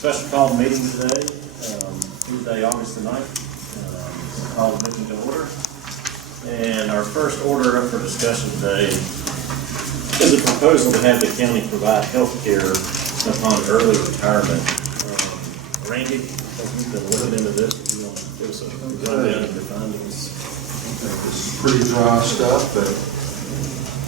Special call meeting today, Tuesday, August the 9th. Call the meeting to order. And our first order up for discussion today is a proposal to have the county provide health care upon early retirement. Randy, as we've been looking into this, if you want to give us a rundown of the findings. This is pretty dry stuff, but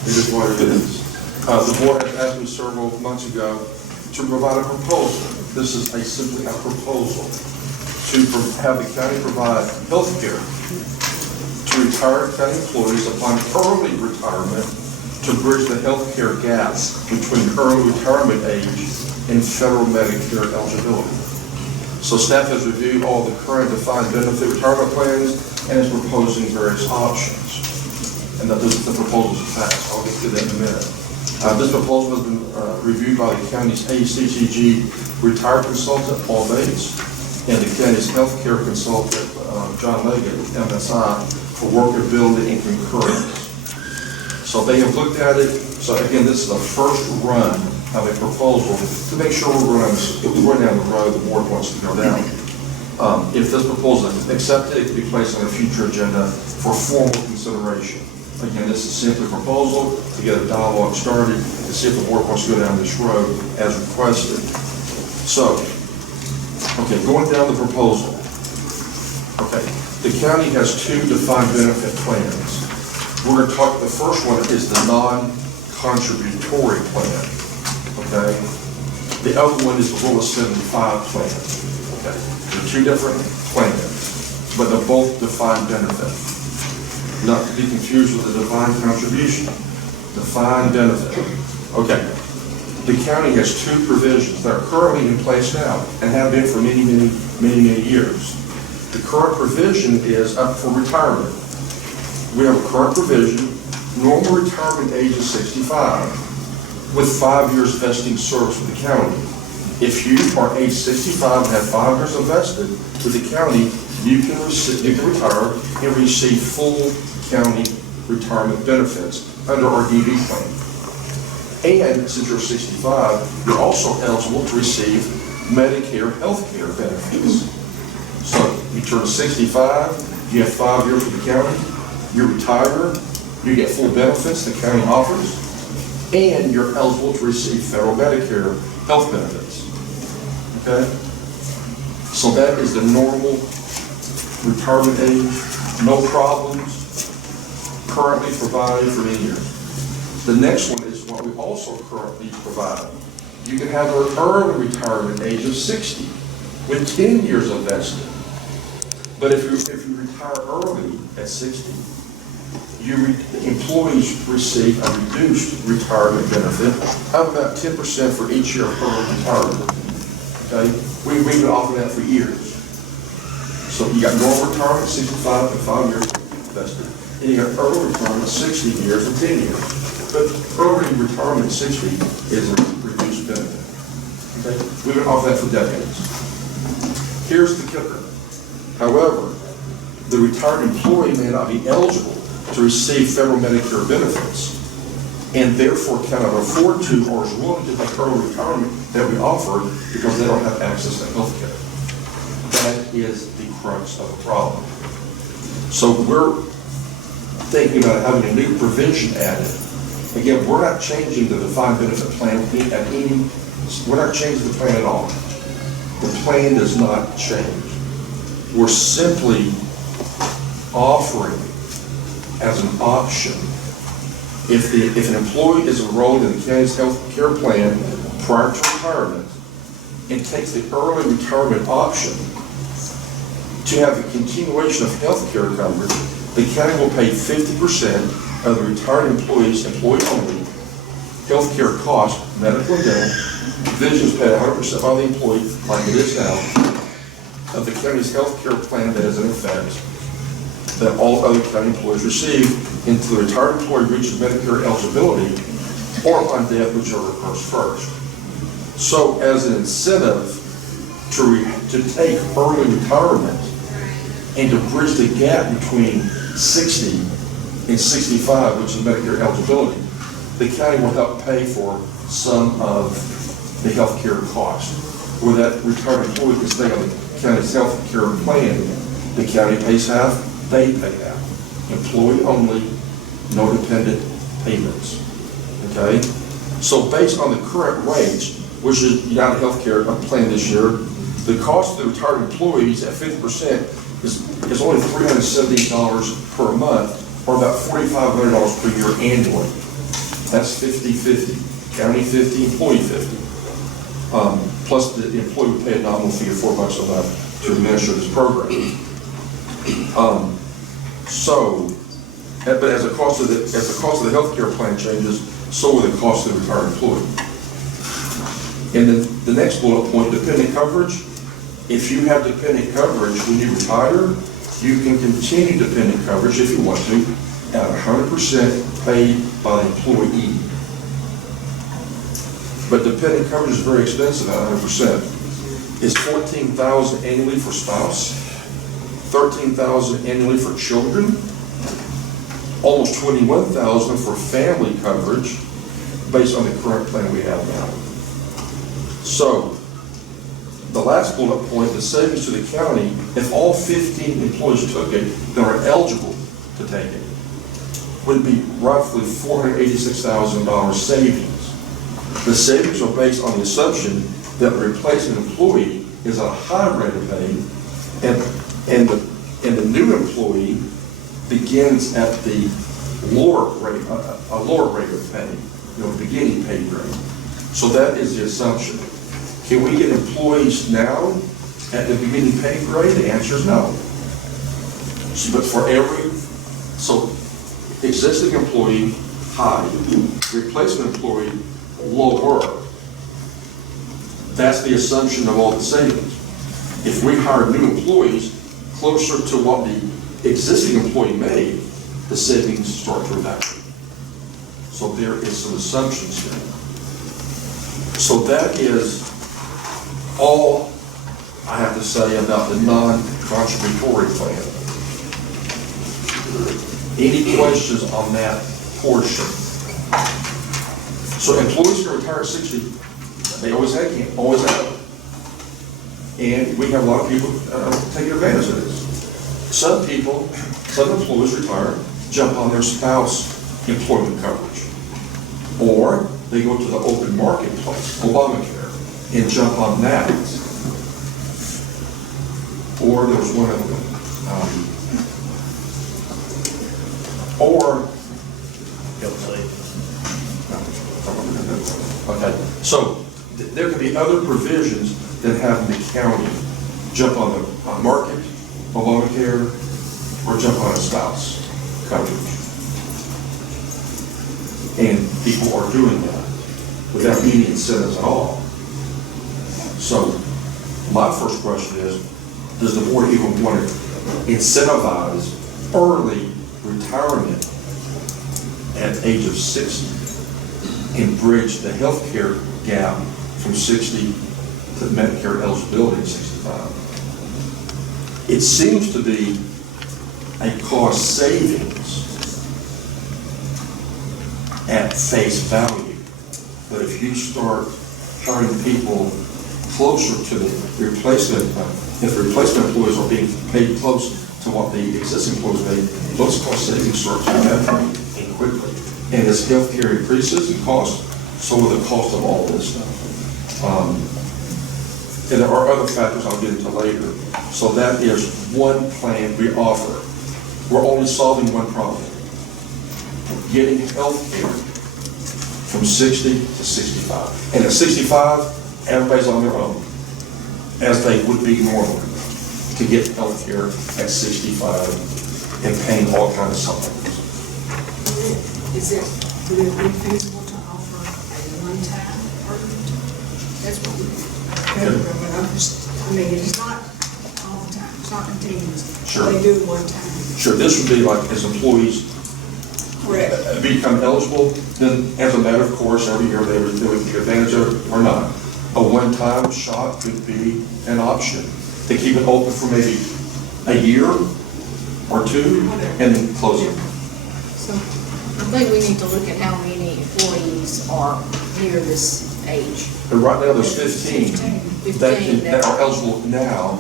it is what it is. The board had asked me several months ago to provide a proposal. This is simply a proposal to have the county provide health care to retired county employees upon early retirement to bridge the health care gaps between early retirement age and federal Medicare eligibility. So staff has reviewed all the current defined benefit retirement plans and is proposing various options. And the proposal is passed. I'll get to that in a minute. This proposal has been reviewed by the county's ACCG retired consultant, Paul Bates, and the county's healthcare consultant, John Leggett, MSI, for workability and concurrence. So they have looked at it. So again, this is the first run of a proposal to make sure we're going down the road the board wants to go down. If this proposal is accepted, it can be placed on a future agenda for formal consideration. Again, this is simply a proposal to get a dialogue started to see if the board wants to go down this road as requested. So, okay, going down the proposal. Okay, the county has two defined benefit plans. We're going to talk, the first one is the non-contributory plan. Okay, the other one is the Rule of 75 plan. Okay, they're two different plans, but they're both defined benefit. Not to be confused with the defined contribution. Defined benefit. Okay. The county has two provisions that are currently in place now and have been for many years. The current provision is up for retirement. We have a current provision, normal retirement age is 65, with 5 years vesting service with the county. If you are age 65 and have 5 years invested with the county, you can retire and receive full county retirement benefits under our DB plan. And since you're 65, you're also eligible to receive Medicare health care benefits. So you turn 65, you have 5 years with the county, you retire, you get full benefits the county offers, and you're eligible to receive federal Medicare health benefits. Okay? So that is the normal retirement age, no problems, currently provided for many years. The next one is what we also currently provide. You can have an early retirement age of 60 with 10 years of vesting. But if you retire early at 60, employees receive a reduced retirement benefit of about 10% for each year of early retirement. Okay? We've been offering that for years. So you got normal retirement, 65 and 5 years vested. And you got early retirement, 60 years and 10 years. But early retirement, 60, is a reduced benefit. Okay? We've been offering that for decades. Here's the kicker. However, the retired employee may not be eligible to receive federal Medicare benefits, and therefore cannot afford to or is willing to take early retirement that we offer because they don't have access to health care. That is the crux of the problem. So we're thinking about having a new provision added. Again, we're not changing the defined benefit plan we're not changing the plan at all. The plan does not change. We're simply offering as an option, if an employee is enrolled in the county's health care plan prior to retirement and takes the early retirement option to have a continuation of health care coverage, the county will pay 50% of the retired employee's employee-only health care cost, medical and dental, vision is paid 100% by the employee, like it is now, of the county's health care plan that is in effect, that all other county employees receive until the retired employee reaches Medicare eligibility or upon death, whichever occurs first. So as an incentive to take early retirement and to bridge the gap between 60 and 65, which is Medicare eligibility, the county will help pay for some of the health care cost. where that retired employee can stay on the county's health care plan. The county pays half, they pay half. Employee only, no dependent payments. Okay? So based on the current wage, which is United Healthcare plan this year, the cost of the retired employees at 50% is only $370 per month, or about $4,500 per year annually. That's 50-50. County 50, employee 50. Plus the employee would pay a nominal fee of $4 a month to administer this program. But as the cost of the healthcare plan changes, so will the cost of the retired employee. And then the next bullet point, dependent coverage. If you have dependent coverage when you retire, you can continue dependent coverage if you want to at 100% paid by the employee. But dependent coverage is very expensive at 100%. It's $14,000 annually for spouse, $13,000 annually for children, almost $21,000 for family coverage based on the current plan we have now. So, the last bullet point, the savings to the county, if all 15 employees took it that are eligible to take it, would be roughly $486,000 savings. The savings are based on the assumption that the replacement employee is at a high rate of pay, and the new employee begins at the lower rate, a lower rate of pay, beginning pay grade. So that is the assumption. Can we get employees now at the beginning pay grade? The answer is no. But so existing employee, high. Replacement employee, lower. That's the assumption of all the savings. If we hire new employees closer to what the existing employee made, the savings start to evaporate. So there is some assumptions here. So that is all I have to say about the non-contributory plan. Any questions on that portion? So employees can retire at 60. They always have. And we have a lot of people taking advantage of this. Some employees retire, jump on their spouse employment coverage. Or they go to the open marketplace, Obamacare, and jump on that. Or there was one other one. Okay, so there could be other provisions that have the county jump on the market, Obamacare, or jump on a spouse coverage. And people are doing that without any incentives at all. So my first question is, does the board even want to incentivize early retirement at the age of 60 and bridge the health care gap from 60 to Medicare eligibility at 65? It seems to be a cost savings at face value. But if you start hiring people closer to the replacement, if replacement employees are being paid close to what the existing employees made, those cost savings start to happen and quickly. And as healthcare increases in cost, so will the cost of all this stuff. And there are other factors I'll get into later. So that is one plan we offer. We're only solving one problem. Getting health care from 60 to 65. And at 65, everybody's on their own, as they would be normally, to get health care at 65 and paying all kinds of supplements. Would it be feasible to offer a one-time payment? That's what we it's not all the time, it's not continuous. Sure. They do it one time. Sure, this would be like as employees become eligible, then as a matter of course, every year they would take advantage of it or not. A one-time shot could be an option. They keep it open for maybe a year or two and then close it. So I think we need to look at how many employees are near this age. But right now there's 15. that are eligible now,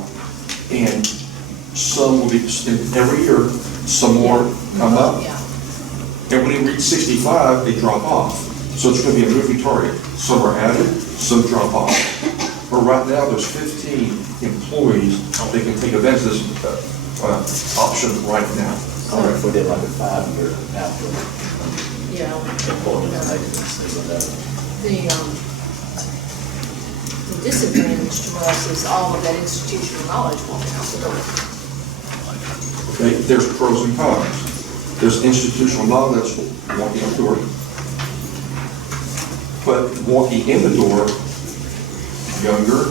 and some will be, every year, some more come up. Yeah. And when they reach 65, they drop off. So it's going to be a moving target. Some are added, some drop off. But right now, there's 15 employees that can take advantage of this option right now. Or if we did like a 5-year after Yeah. employment, they can see what that. The disadvantage to us is all of that institutional knowledge walking out the door. Okay, there's pros and cons. There's institutional knowledge walking out the door. But walking in the door, younger,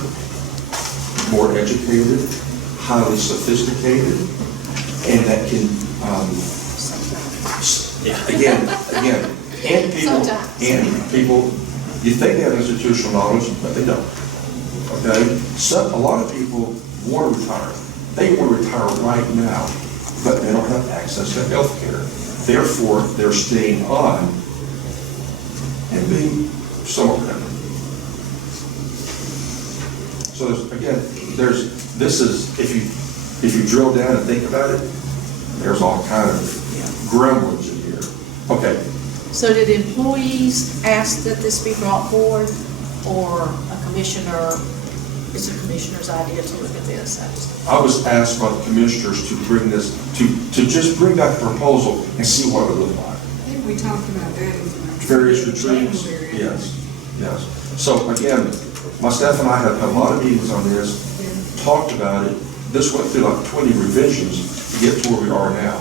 more educated, highly sophisticated, and that can, and people, you think they have institutional knowledge, but they don't. Okay? A lot of people want to retire. They want to retire right now, but they don't have access to health care. Therefore, they're staying on and being somewhat better. So if you drill down and think about it, there's all kind of gremlins in here. Okay, So did employees ask that this be brought forward, or a commissioner, it's a commissioner's idea to look at this? I was asked by the commissioners to bring this, to just bring back a proposal and see what it would look like. I think we talked about that in Various retreats, January. yes. So again, my staff and I have had a lot of meetings on this, talked about it. This went through like 20 revisions to get to where we are now.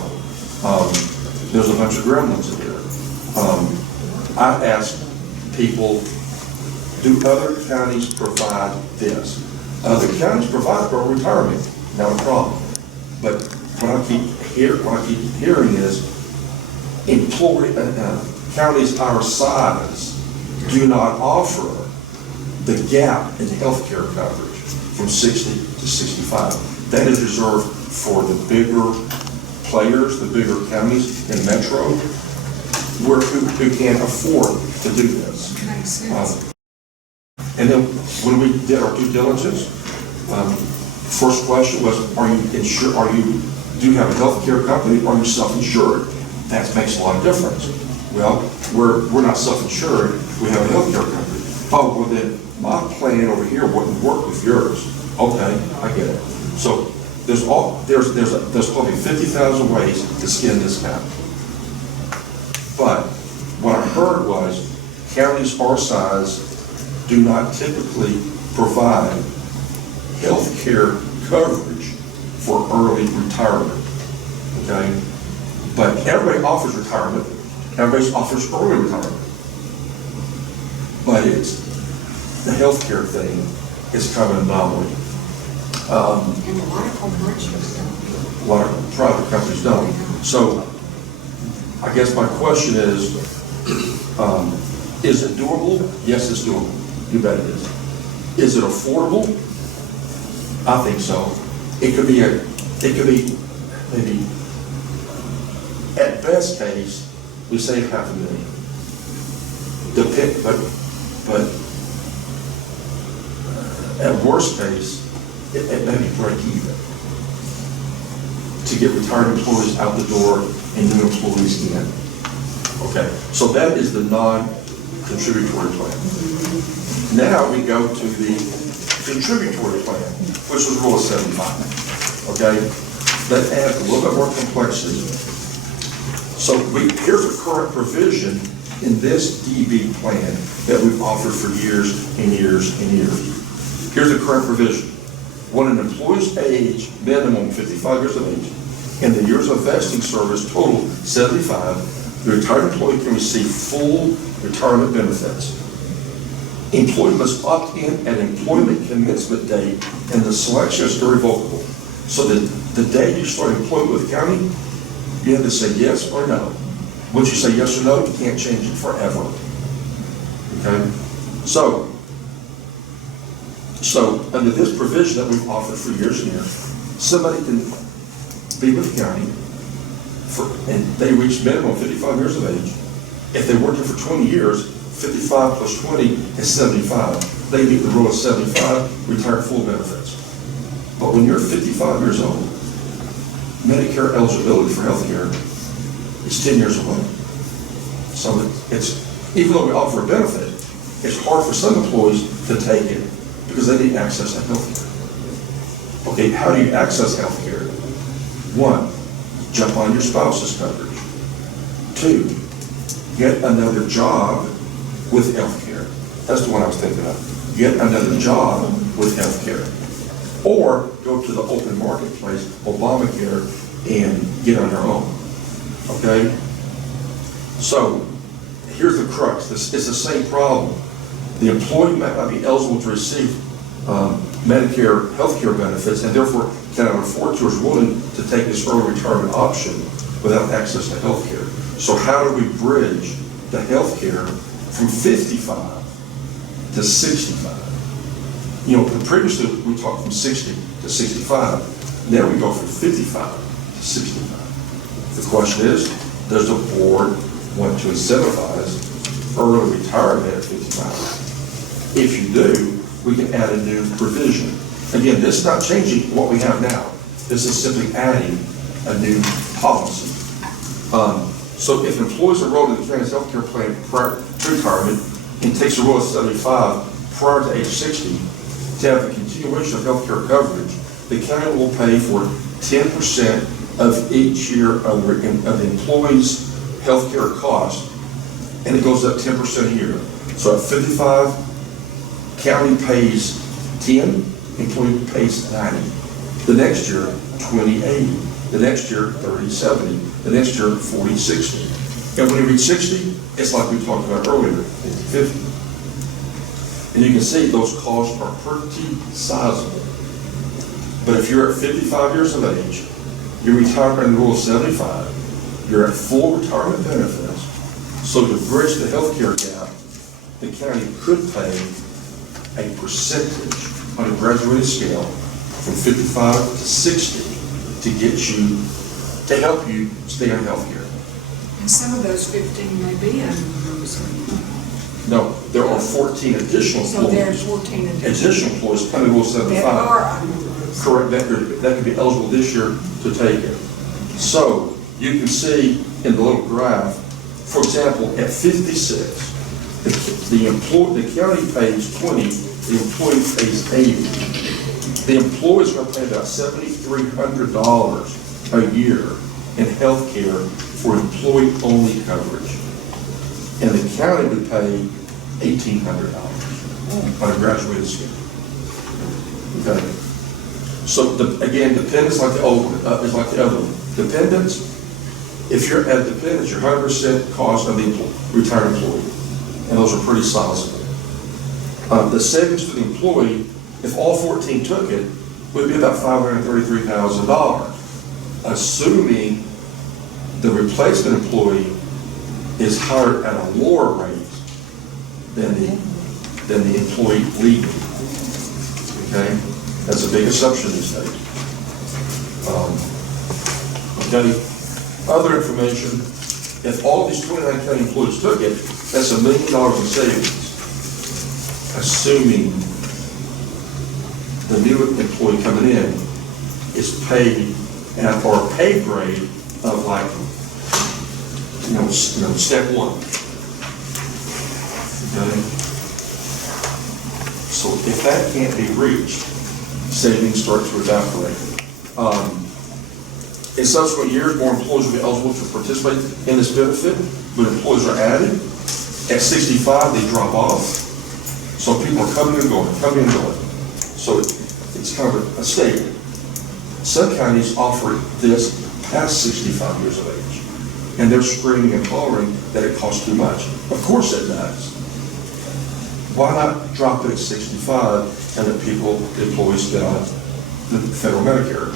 There's a bunch of gremlins in here. I asked people, do other counties provide this? Other counties provide for retirement, not a problem. But what I keep hearing is counties our size do not offer the gap in healthcare coverage from 60 to 65. That is reserved for the bigger players, the bigger counties in metro, who can afford to do this. Makes sense. And then when we did our due diligence, first question was, are you insured? Do you have a healthcare company? Are you self-insured? That makes a lot of difference. Well, we're not self-insured. We have a healthcare company. Oh, well then my plan over here wouldn't work with yours. Okay, I get it. So there's probably 50,000 ways to skin this cat. But what I heard was counties our size do not typically provide health care coverage for early retirement. Okay? But everybody offers retirement. Everybody offers early retirement. But the health care thing is kind of an anomaly. And a lot of corporations don't. A lot of private companies don't. So I guess my question is it doable? Yes, it's doable. You bet it is. Is it affordable? I think so. It could be maybe, at best case, we save $500,000. But at worst case, it may be break even to get retired employees out the door and new employees in. Okay, so that is the non-contributory plan. Now we go to the contributory plan, which was Rule 75. Okay, that adds a little bit more complexity. So here's a current provision in this DB plan that we've offered for years and years and years. Here's the current provision. When an employee's age, minimum 55 years of age, and the years of vesting service total 75, the retired employee can receive full retirement benefits. Employee must opt in at employment commencement date, and the selection is irrevocable. So the day you start employment with the county, you have to say yes or no. Once you say yes or no, you can't change it forever. Okay? So under this provision that we've offered for years and years, somebody can be with the county and they reach minimum 55 years of age. If they worked here for 20 years, 55 plus 20 is 75. they meet the rule of 75, retire at full benefits. But when you're 55 years old, Medicare eligibility for health care is 10 years away. So it's, even though we offer a benefit, it's hard for some employees to take it because they need access to health care. Okay, how do you access health care? One, jump on your spouse's coverage. Two, get another job with health care. That's the one I was thinking of. Get another job with health care. Or go to the open marketplace, Obamacare, and get on your own. Okay? So, here's the crux. It's the same problem. The employee might not be eligible to receive Medicare health care benefits and therefore cannot afford to or is willing to take this early retirement option without access to health care. So how do we bridge the health care from 55 to 65? You know, previously we talked from 60 to 65. Now we go from 55 to 65. The question is, does the board want to incentivize early retirement at 55? If you do, we can add a new provision. Again, this is not changing what we have now. This is simply adding a new policy. So if employees enrolled in the county's health care plan prior to retirement and takes a rule of 75 prior to age 60 to have the continuation of health care coverage, the county will pay for 10% of each year of the employee's health care cost, and it goes up 10% a year. So at 55, county pays 10, employee pays 90. The next year, 2080. The next year, 3070. The next year, 4060. And when you reach 60, it's like we talked about earlier, 50. And you can see those costs are pretty sizable. But if you're at 55 years of age, you're retired under the rule of 75, you're at full retirement benefits, so to bridge the health care gap, the county could pay a percentage on a graduated scale from 55 to 60 to get you, to help you stay on health care. And some of those 15 may be under the rules. No, there are 14 additional So there are employees. 14 Additional employees under Rule that 75. are under the rules. Correct, that could be eligible this year to take it. So you can see in the little graph, for example, at 56, the county pays 20, the employee pays 80. The employee is going to pay about $7,300 a year in health care for employee-only coverage. And the county would pay $1,800 on a graduated scale. Okay. So again, dependents like the old is like the other one. Dependents, if you're at dependents, you're 100% cost of the retired employee, and those are pretty sizable. The savings to the employee, if all 14 took it, would be about $533,000, assuming the replacement employee is hired at a lower rate than the employee leaving. Okay, that's a big assumption these days. Okay, other information. If all of these 29 county employees took it, that's $1 million in savings, assuming the new employee coming in is paid at our pay grade of like, step one. Okay? So if that can't be reached, savings start to evaporate. In subsequent years, more employees will be eligible to participate in this benefit. When employees are added, at 65, they drop off. So people are coming and going, coming and going. So it's kind of a statement. Some counties offer this past 65 years of age, and they're screaming and hollering that it costs too much. Of course it does. Why not drop it at 65 and let the employees get on the federal Medicare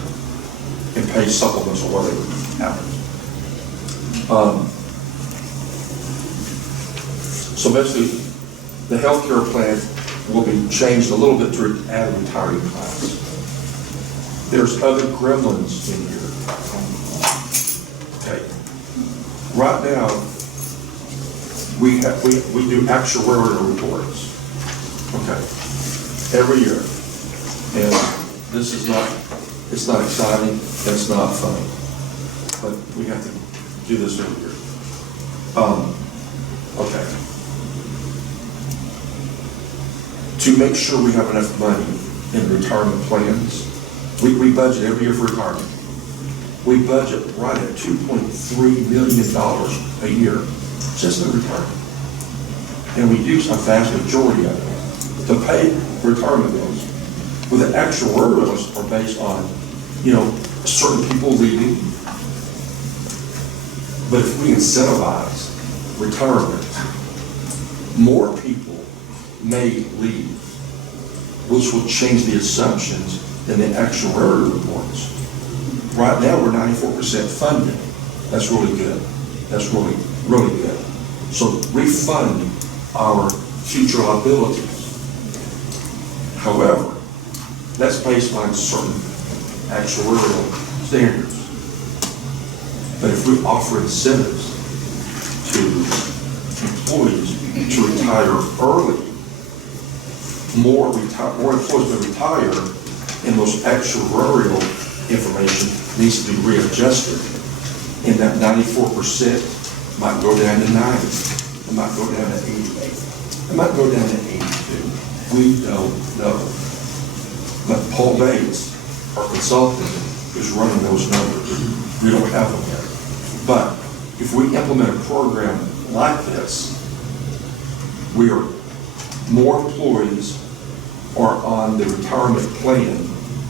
and pay supplements or whatever happens? So basically, the health care plan will be changed a little bit to add a retiree class. There's other gremlins in here. Okay. Right now, we do actuarial reports. Okay, every year. And this is not, it's not exciting, it's not fun, but we have to do this every year. Okay. To make sure we have enough money in retirement plans, we budget every year for retirement. We budget right at $2.3 million a year just in retirement. And we use a vast majority of it to pay retirement bills. Well, the actuarials are based on, certain people leaving. But if we incentivize retirement, more people may leave, which will change the assumptions in the actuarial reports. Right now, we're 94% funded. That's really good. That's really, really good. So refund our future liabilities. However, that's based on certain actuarial standards. But if we offer incentives to employees to retire early, more employees will retire, and those actuarial information needs to be readjusted. And that 94% might go down to 90. It might go down to 88. It might go down to 82. We don't know. But Paul Bates, our consultant, is running those numbers. We don't have them yet. But if we implement a program like this, more employees are on the retirement plan,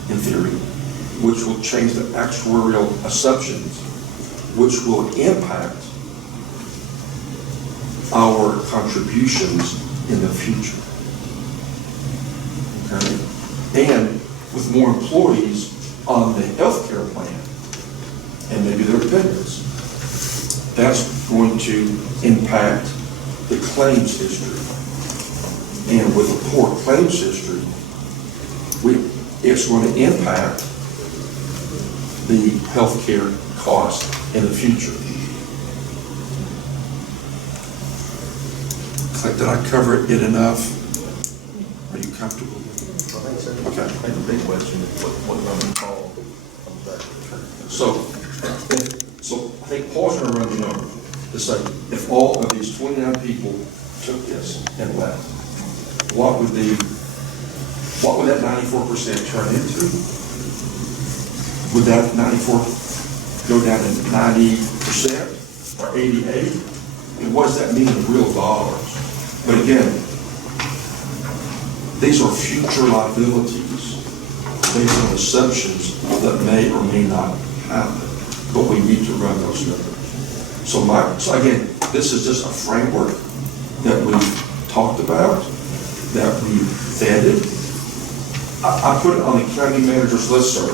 in theory, which will change the actuarial assumptions, which will impact our contributions in the future. Okay? And with more employees on the health care plan, and maybe their dependents, that's going to impact the claims history. And with a poor claims history, it's going to impact the health care cost in the future. Did I cover it enough? Are you comfortable with it? I think so. Okay. I think the big question is what number Paul comes back. So I think Paul's going to run the number to say, if all of these 29 people took this and left, what would that 94% turn into? Would that 94 go down to 90% or 88? And what does that mean in real dollars? But again, these are future liabilities based on assumptions that may or may not happen, but we need to run those numbers. So again, this is just a framework that we've talked about, that we've vetted. I put it on the county manager's listserv.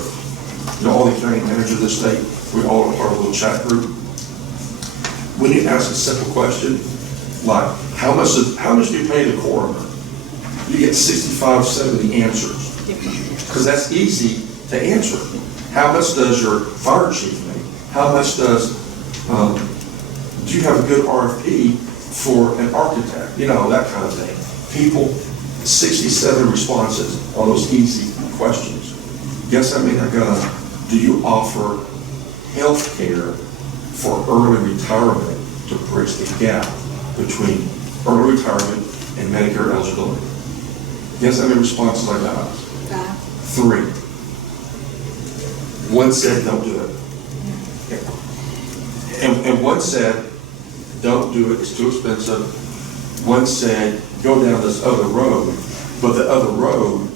All the county managers of the state, we all are part of a little chat group. When you ask a simple question, like, how much do you pay the coroner? You get 65, 70 answers. Because that's easy to answer. How much does your fire chief make? How much do you have a good RFP for an architect? That kind of thing. People, 67 responses on those easy questions. Guess how many I got? Do you offer health care for early retirement to bridge the gap between early retirement and Medicare eligibility? Guess how many responses I got? 3. One said, don't do it. And one said, don't do it, it's too expensive. One said, go down this other road, but the other road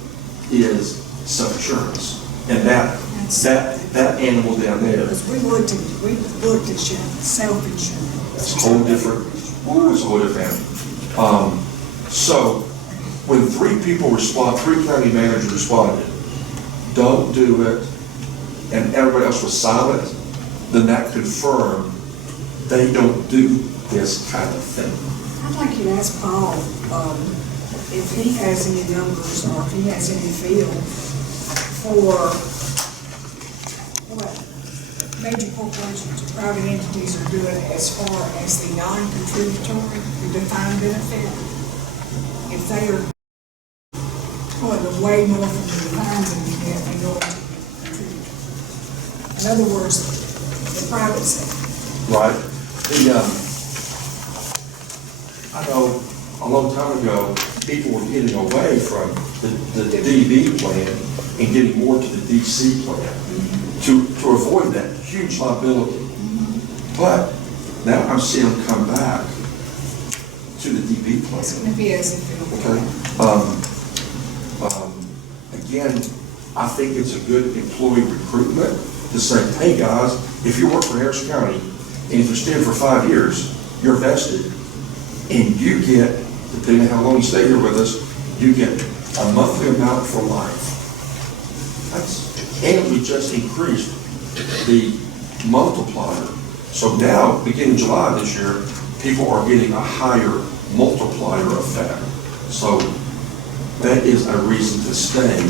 is self-insurance. And that animal down there, Because we looked at self-insurance. it's a whole different animal. So when 3 county managers responded, don't do it, and everybody else was silent, then that confirmed they don't do this kind of thing. I'd like you to ask Paul if he has any numbers or if he has any feel for what major corporations or private entities are doing as far as the non-contributory, the defined benefit. If they are put way more from the retirement than they go to contribute. In other words, the private sector. Right? I know a long time ago, people were getting away from the DB plan and getting more to the DC plan to avoid that huge liability. But now I'm seeing them come back to the DB plan. It's going to be as if it Okay. Again, I think it's a good employee recruitment to say, hey guys, if you work for Harris County and if you stay for 5 years, you're vested and you get, depending on how long you stay here with us, you get a monthly amount for life. And we just increased the multiplier. So now, beginning July this year, people are getting a higher multiplier effect. So that is a reason to stay.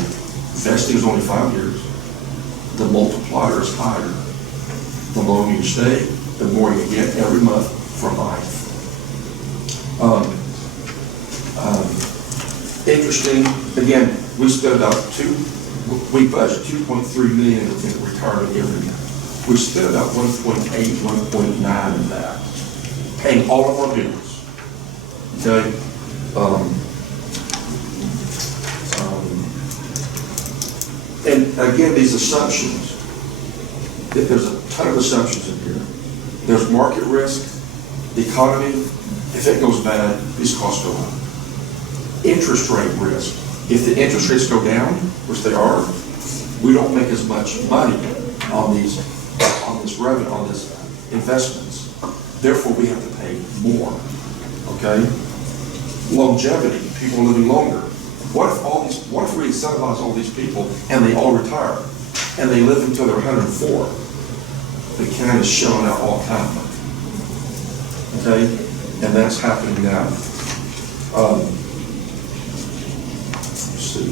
Vesting is only 5 years. The multiplier is higher. The longer you stay, the more you get every month for life. Interesting, again, we spent about we budget 2.3 million in retirement every year. We spent about 1.8, 1.9 of that, paying all of our bills. Okay? And again, these assumptions, there's a ton of assumptions in here. There's market risk, the economy, if it goes bad, these costs go up. Interest rate risk. If the interest rates go down, which they are, we don't make as much money on this revenue, on this investments. Therefore, we have to pay more. Okay? Longevity, people living longer. What if we incentivize all these people and they all retire and they live until they're 104? The county is shelling out all kinds of money. Okay? And that's happening now.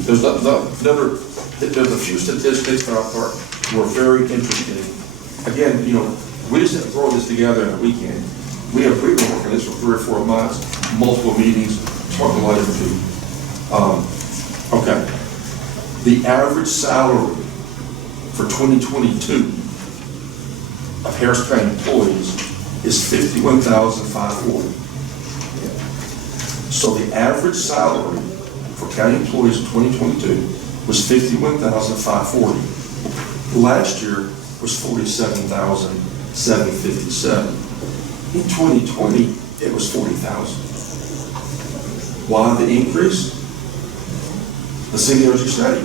There's a few statistics that I thought were very interesting. Again, we just didn't throw this together in a weekend. We have been working on this for 3 or 4 months, multiple meetings, talking a lot of different people. Okay. The average salary for 2022 of Harris County employees is $51,540. So the average salary for county employees in 2022 was $51,540. Last year was $47,757. In 2020, it was $40,000. Why the increase? The city energy study.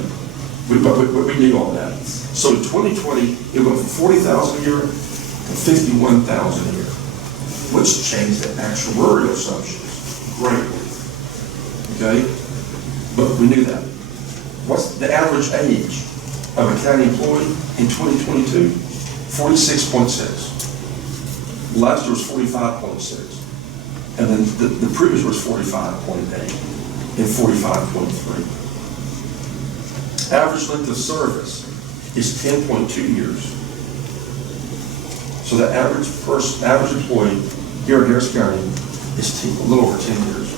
We knew all that. So in 2020, it went from $40,000 a year to $51,000 a year, which changed the actuarial assumptions greatly. Okay? But we knew that. What's the average age of a county employee in 2022? 46.6. Last year was 45.6. And then the previous was 45.8 and 45.3. Average length of service is 10.2 years. So the average employee here in Harris County is a little over 10 years.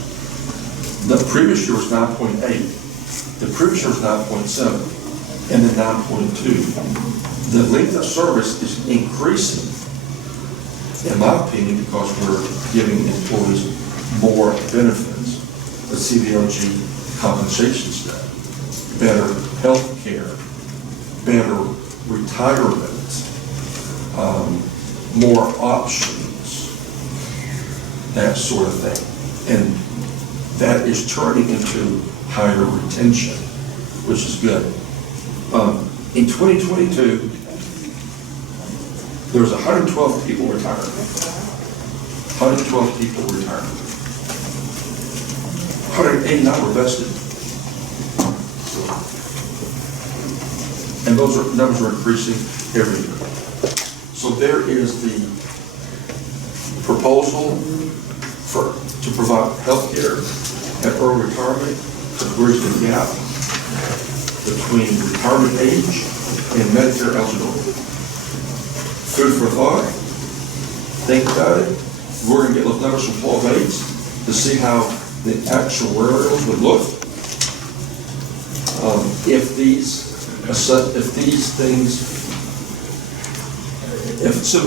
The previous year was 9.8. The previous year was 9.7. And then 9.2. The length of service is increasing, in my opinion, because we're giving employees more benefits. The CVOG compensation stuff, better health care, better retirement, more options, that sort of thing. And that is turning into higher retention, which is good. In 2022, there was 112 people retired. 112 people retired. 189 were vested. And those numbers are increasing every year. So there is the proposal to provide health care at early retirement to bridge the gap between retirement age and Medicare eligibility. Food for thought. Think about it. We're going to get those numbers from Paul Bates to see how the actuarials would look. If these things,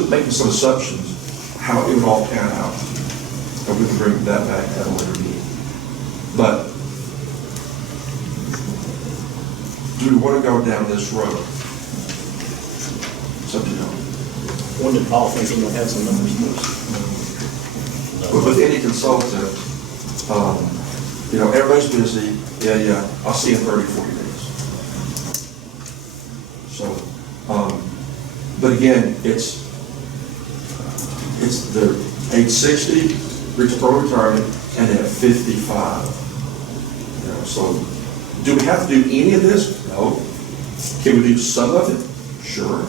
making some assumptions, how it would all pan out, and we can bring that back at a later meeting. But do we want to go down this road? It's up to you. When did Paul think he would have some numbers for us? But with any consultant, everybody's busy. Yeah, I'll see you in 30, 40 days. So, but again, it's the age 60, reach early retirement, and then at 55. So do we have to do any of this? No. Can we do some of it? Sure.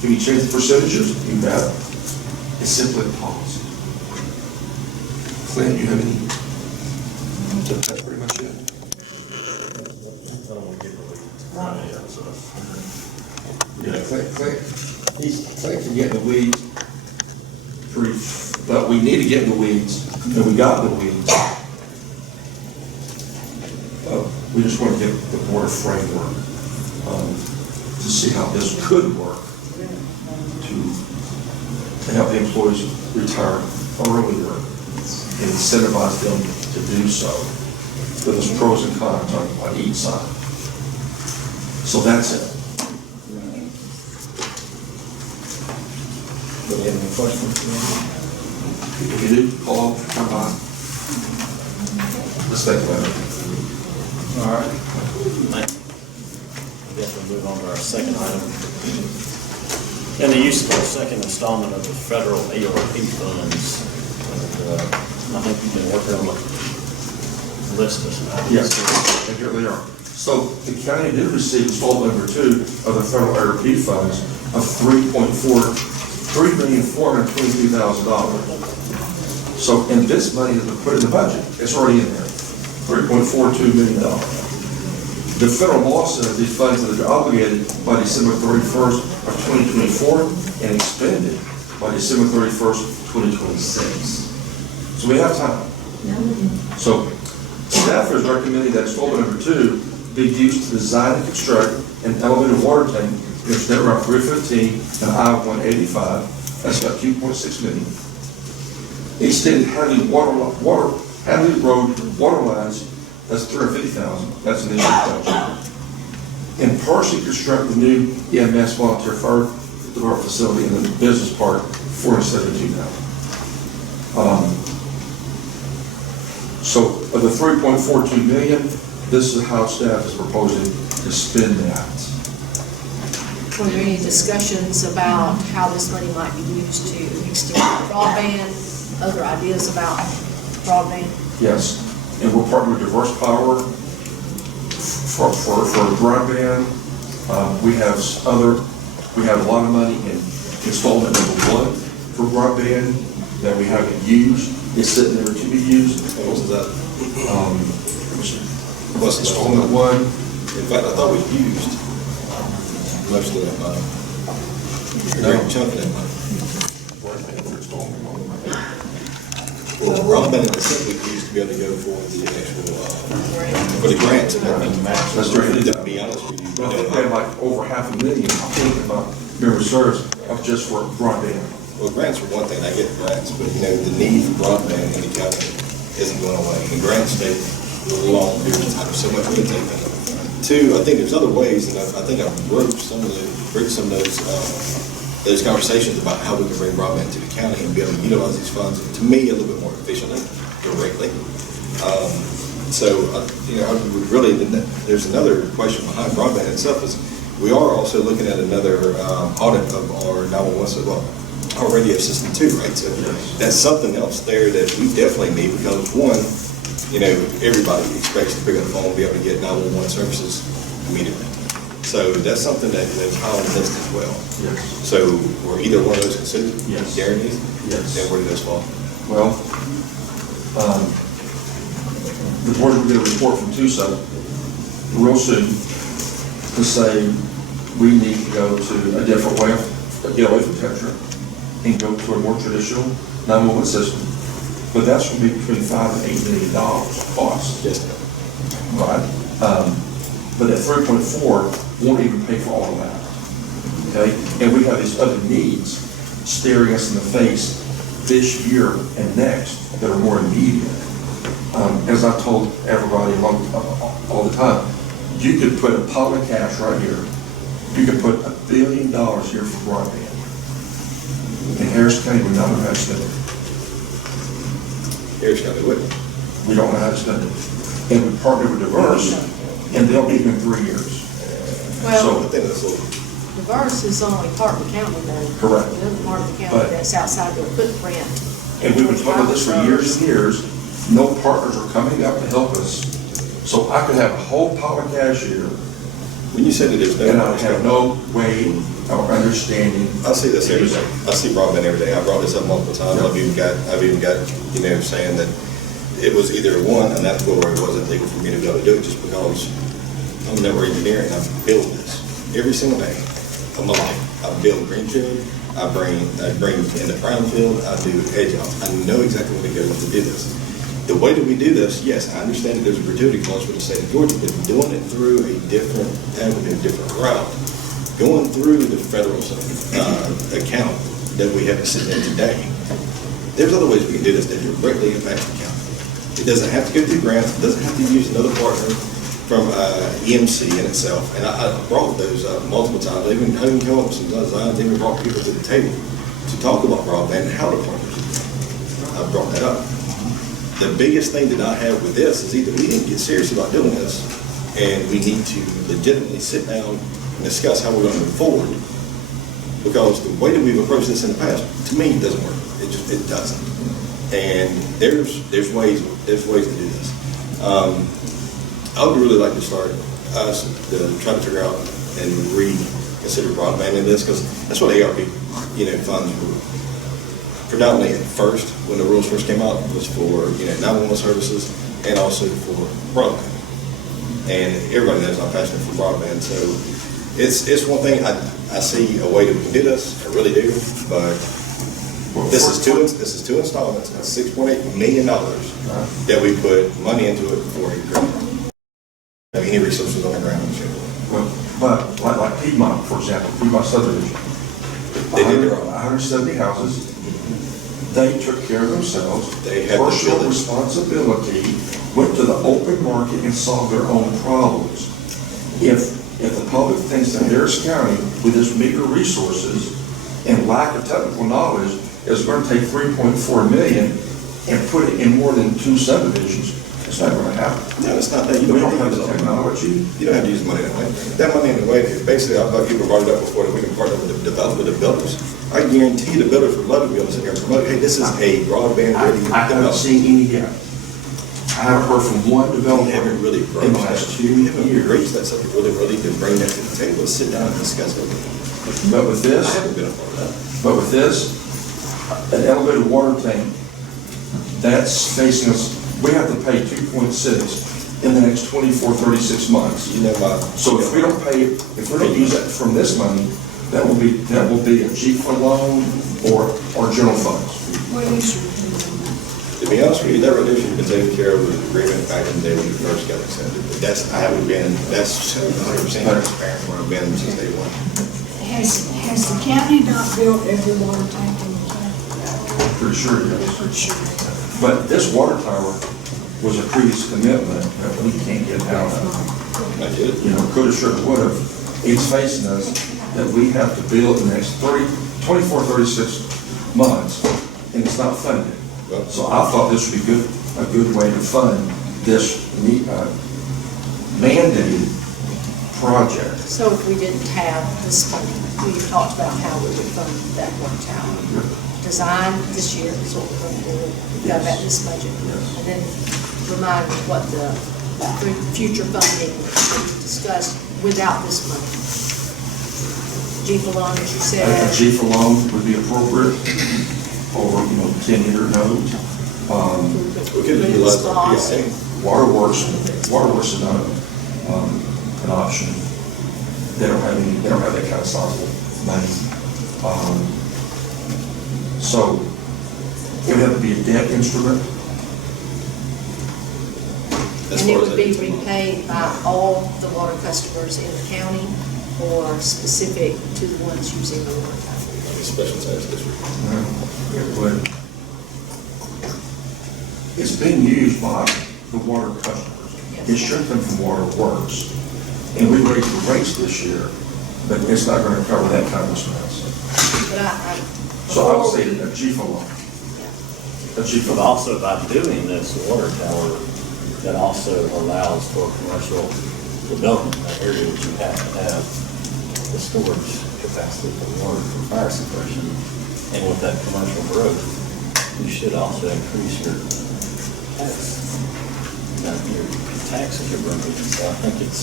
Can we change the percentages? You bet. It's simply a policy. Clint, you have any? That's pretty much it. I don't want to get really. Yeah, Clint can get in the weeds but we need to get in the weeds, and we got in the weeds. We just want to get the board a framework to see how this could work to help the employees retire earlier and incentivize them to do so. But there's pros and cons on each side. So that's it. Do you have any questions? If you do, call, come by. Let's think about it. All right. Thank you. I guess we'll move on to our second item. And the use of our second installment of the federal ARP funds. And, I think you've been working on the list of some items. Yes, and here they are. So the county did receive installment number 2 of the federal ARP funds of $3,422,000. So, and this money has been put in the budget. It's already in there, $3.42 million. The federal law says these funds are obligated by December 31st of 2024 and expended by December 31st, 2026. So we have time. So staff is recommending that installment number 2 be used to design and construct an elevated water tank near State Route 315 and I-185. That's about $2.6 million. Extended Hadley Road water lines, that's $350,000. That's an issue budget. And partially construct the new EMS volunteer fire department facility in the business park, $472,000. So of the $3.42 million, this is how staff is proposing to spend that. Were there any discussions about how this money might be used to extend broadband, other ideas about broadband? Yes, and we're partnering with Diverse Power for broadband. We have a lot of money in installment number 1 for broadband that we haven't used. It's sitting there to be used. What was that? What's installment 1? In fact, I thought we used most of that money. A great chunk of that money. Well, broadband in the city we used to be able to go for the actual, for the grants and everything. That's right. To be honest with you. Well, they had like over $500,000, I think, if my memory serves, of just for broadband. Well, grants are one thing, I get grants, but the need for broadband in the county isn't going away. And grants take a long period of time, so much we can take them. 2, I think there's other ways, and I think I wrote some of those conversations about how we can bring broadband to the county and be able to utilize these funds, to me, a little bit more efficiently, directly. I would really, there's another question behind broadband itself is we are also looking at another audit of our 911 system, our radio system too, right? So that's something else there that we definitely need because one, everybody expects to pick up the phone and be able to get 911 services immediately. So that's something that is high on the list as well. Yes. So were either one of those considered? Yes. Guaranteed? Yes. Then where do those fall? Well, the board will get a report from TUSA real soon to say we need to go to a different way, get away from Tetra and go to a more traditional 911 system. But that's going to be between $5 and $8 million cost. Yes. Right? but that 3.4 won't even pay for all of that. Okay? And we have these other needs staring us in the face this year and next that are more immediate. As I told everybody all the time, you could put a pile of cash right here. You could put $1 billion here for broadband. And Harris County would not know how to spend it. Harris County would. We don't know how to spend it. And we partner with Diverse, and they'll be in 3 years. Well, I think that's a little. Diverse is only part of the county though. Correct. The other part of the county But- that's outside their footprint. And we've been talking about this for years and years. No partners are coming up to help us. So I could have a whole pile of cash here, When you said that there's no. and I have no way of understanding. I see this every day. I see broadband every day. I brought this up multiple times. I've even got, saying that it was either one, and that's where it wasn't legal for me to be able to do it, just because I'm a network engineer and I build this every single day. I'm like, I build greenfield, I bring in the brownfield, I do edge outs. I know exactly what it goes to do this. The way that we do this, yes, I understand that there's a gratuity clause for the state of Georgia, but doing it through a different avenue, different route, going through the federal account that we have sitting there today, there's other ways we can do this that directly impact the county. It doesn't have to go through grants, it doesn't have to use another partner from EMC in itself. And I brought those up multiple times. I even come up with some designs, even brought people to the table to talk about broadband and how to partner. I brought that up. The biggest thing that I have with this is either we need to get serious about doing this, and we need to legitimately sit down and discuss how we're going to move forward. Because the way that we've approached this in the past, to me, it doesn't work. It doesn't. And there's ways to do this. I would really like to start us to try to figure out and reconsider broadband in this, because that's what ARP, funds were predominantly at first, when the rules first came out, was for 911 services and also for broadband. And everybody knows I'm passionate for broadband, so it's one thing I see a way that we can do this. I really do, but this is two installments. It's $6.8 million that we put money into it for a grant. Any resources on the ground. Well, but like Piedmont, for example, Piedmont subdivision. They did their own. 170 houses. They took care of themselves. They had the personal village. responsibility, went to the open market and solved their own problems. If the public thinks that Harris County, with its meager resources and lack of technical knowledge, is going to take $3.4 million and put it in more than 2 subdivisions, it's not going to happen. No, it's not that. You We don't don't have have the to technology. You don't have to use money that way. That money in the way, basically, I thought people brought it up before, that we can partner with the builders. I guarantee the builders would love to be able to sit here and promote, hey, this is a broadband ready I haven't development. seen any yet. I haven't heard from one We developer haven't really in the last 2 we haven't years. reached that subject really to bring that to the table and sit down and discuss it. But with I this, haven't been a part of that. but with this, an elevated water tank, that's facing us, we have to pay 2.6 in the next 24, 36 months. So if we don't use that from this money, that will be a GFA loan or general funds. What is your To be honest with you, that resolution has been taken care of with the agreement back in the day when it first got accepted. But that's 100% transparent where I've been since day one. Has the county not built every water tank in the county? Pretty sure it is. Pretty sure. But this water tower was a previous commitment that we can't get out of. I get it. Could have, should have, would have. It's facing us that we have to build in the next 24, 36 months, and it's not funded. So I thought this would be a good way to fund this mandated project. So if we didn't have this money, we talked about how we would fund that one tower. Design this year, so we're going to do. We've got about this budget. And then remind what the future funding we discussed without this money. GFA loan, as you said. A GFA loan would be appropriate over, 10-year notes. We could utilize our PSA. Waterworks is not an option. They don't have that kind of sizable money. So it would have to be a debt instrument. As And it far as would that be utility. repaid by all the water customers in the county or specific to the ones using the water tower? Special tax district. It would. It's being used by the water customers. It should come from Water Works. And we raised the rates this year, but it's not going to cover that kind of expense. But So I would say a GFA loan. A GFA But loan. also by doing this water tower, that also allows for commercial development in that area, which you have to have the storage capacity for water for fire suppression. And with that commercial growth, you should also increase your tax. Your taxes are growing, so I think it's,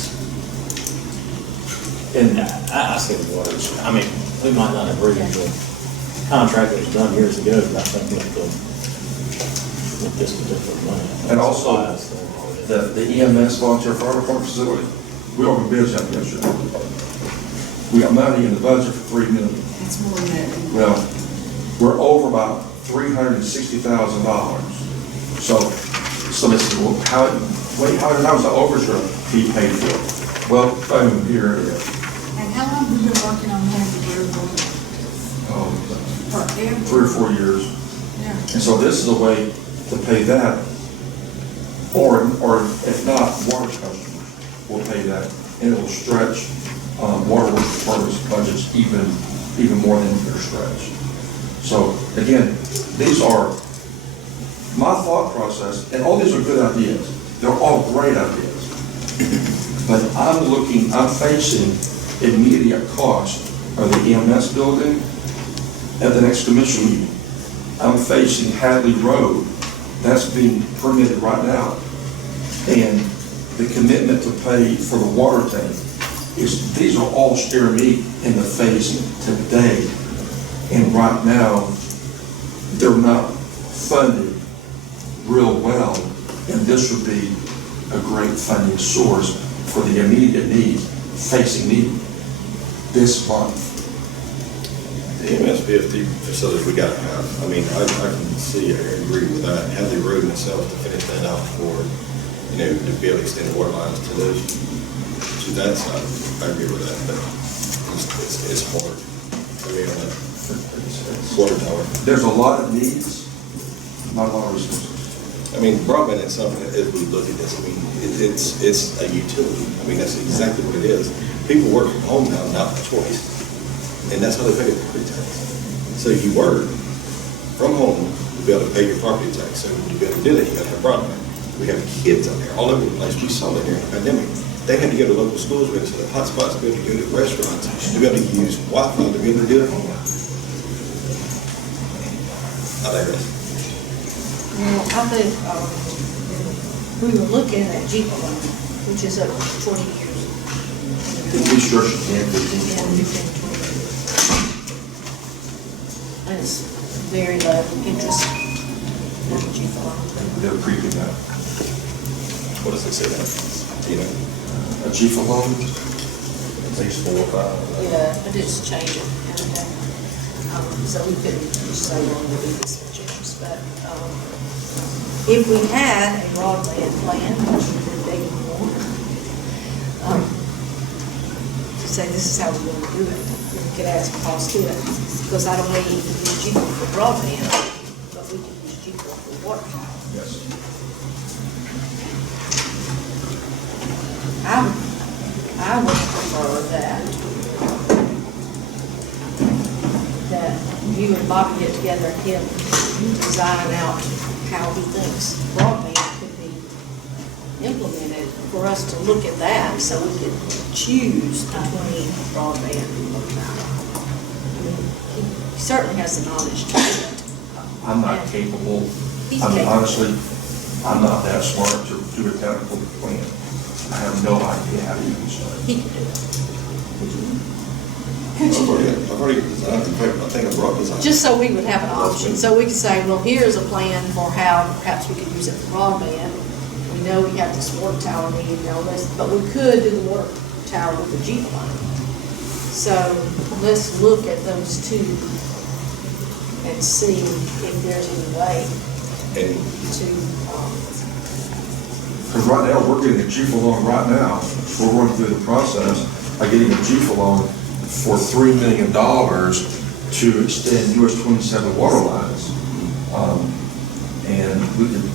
and I say the water's, I mean, we might not agree with the contract that was done years ago, but I think with this particular money. I think And it's also, wise that- the EMS volunteer fire department facility, we opened bids out yesterday. We got money in the budget for $3 million. It's more than that. Well, we're over about $360,000. So they said, well, how was the overture be paid for? Well, boom, here it is. And how long have you been working on that, the road going? Oh, Forever? 3 or 4 years. Yeah. And so this is a way to pay that, or if not, water customers will pay that, and it will stretch waterworks department's budgets even more than their stretch. So again, these are my thought process, and all these are good ideas. They're all great ideas. But I'm facing immediate cost of the EMS building at the next commission meeting. I'm facing Hadley Road, that's being permitted right now. And the commitment to pay for the water tank these are all staring me in the face today. And right now, they're not funded real well, and this would be a great funding source for the immediate needs facing me this month. The MSBFD facility we gotta have, I mean, I can see, I agree with that, Hadley Road in itself to finish that out for, to be able to extend the water lines to that side, I agree with that, but it's hard. I mean, on that water tower. There's a lot of needs, not a lot of resources. I mean, broadband is something that, as we look at this, I mean, it's a utility. I mean, that's exactly what it is. People work from home now, not by choice. And that's how they pay their property tax. So you work from home to be able to pay your property tax. So to be able to do that, you got to have broadband. We have kids out there all over the place. We saw that during the pandemic. They had to go to local schools, we had to set up hotspots, to be able to go to restaurants, to be able to use Wi-Fi, to be able to do their homework. I digress. Well, I think, we were looking at Jeep loan, which is up to 20 years. Restructure can't be. And 15, 20 years. And it's very low interest on the Jeep loan. They're creeping up. What does it say now? Do you know? A GFA loan, At least 4 or 5. Yeah, but it's changing every day. So we couldn't just say when we do this much interest, but, if we had a broadband plan, which we did beg for, to say this is how we're going to do it, we could add some cost to it, because I don't want you to use GPO for broadband, but we can use GPO for water tower. yes. I would prefer that you and Bobby get together and him design out how he thinks broadband could be implemented, for us to look at that, so we could choose between broadband and water tower. I mean, he certainly has the knowledge to do it. I'm not capable, He's I mean, capable. honestly, I'm not that smart to do a technical plan. I have no idea how to even start. He could do it. I've already designed, in fact, I think I brought design. Just so we would have an option, so we could say, well, here's a plan for how perhaps we could use it for broadband. We know we have this water tower need and all this, but we could do the water tower with the Jeep line. So let's look at those two and see if there's any way And to Because right now, we're getting a GFA loan right now. We're going through the process of getting a GFA loan for $3 million to extend US 27 water lines. And we could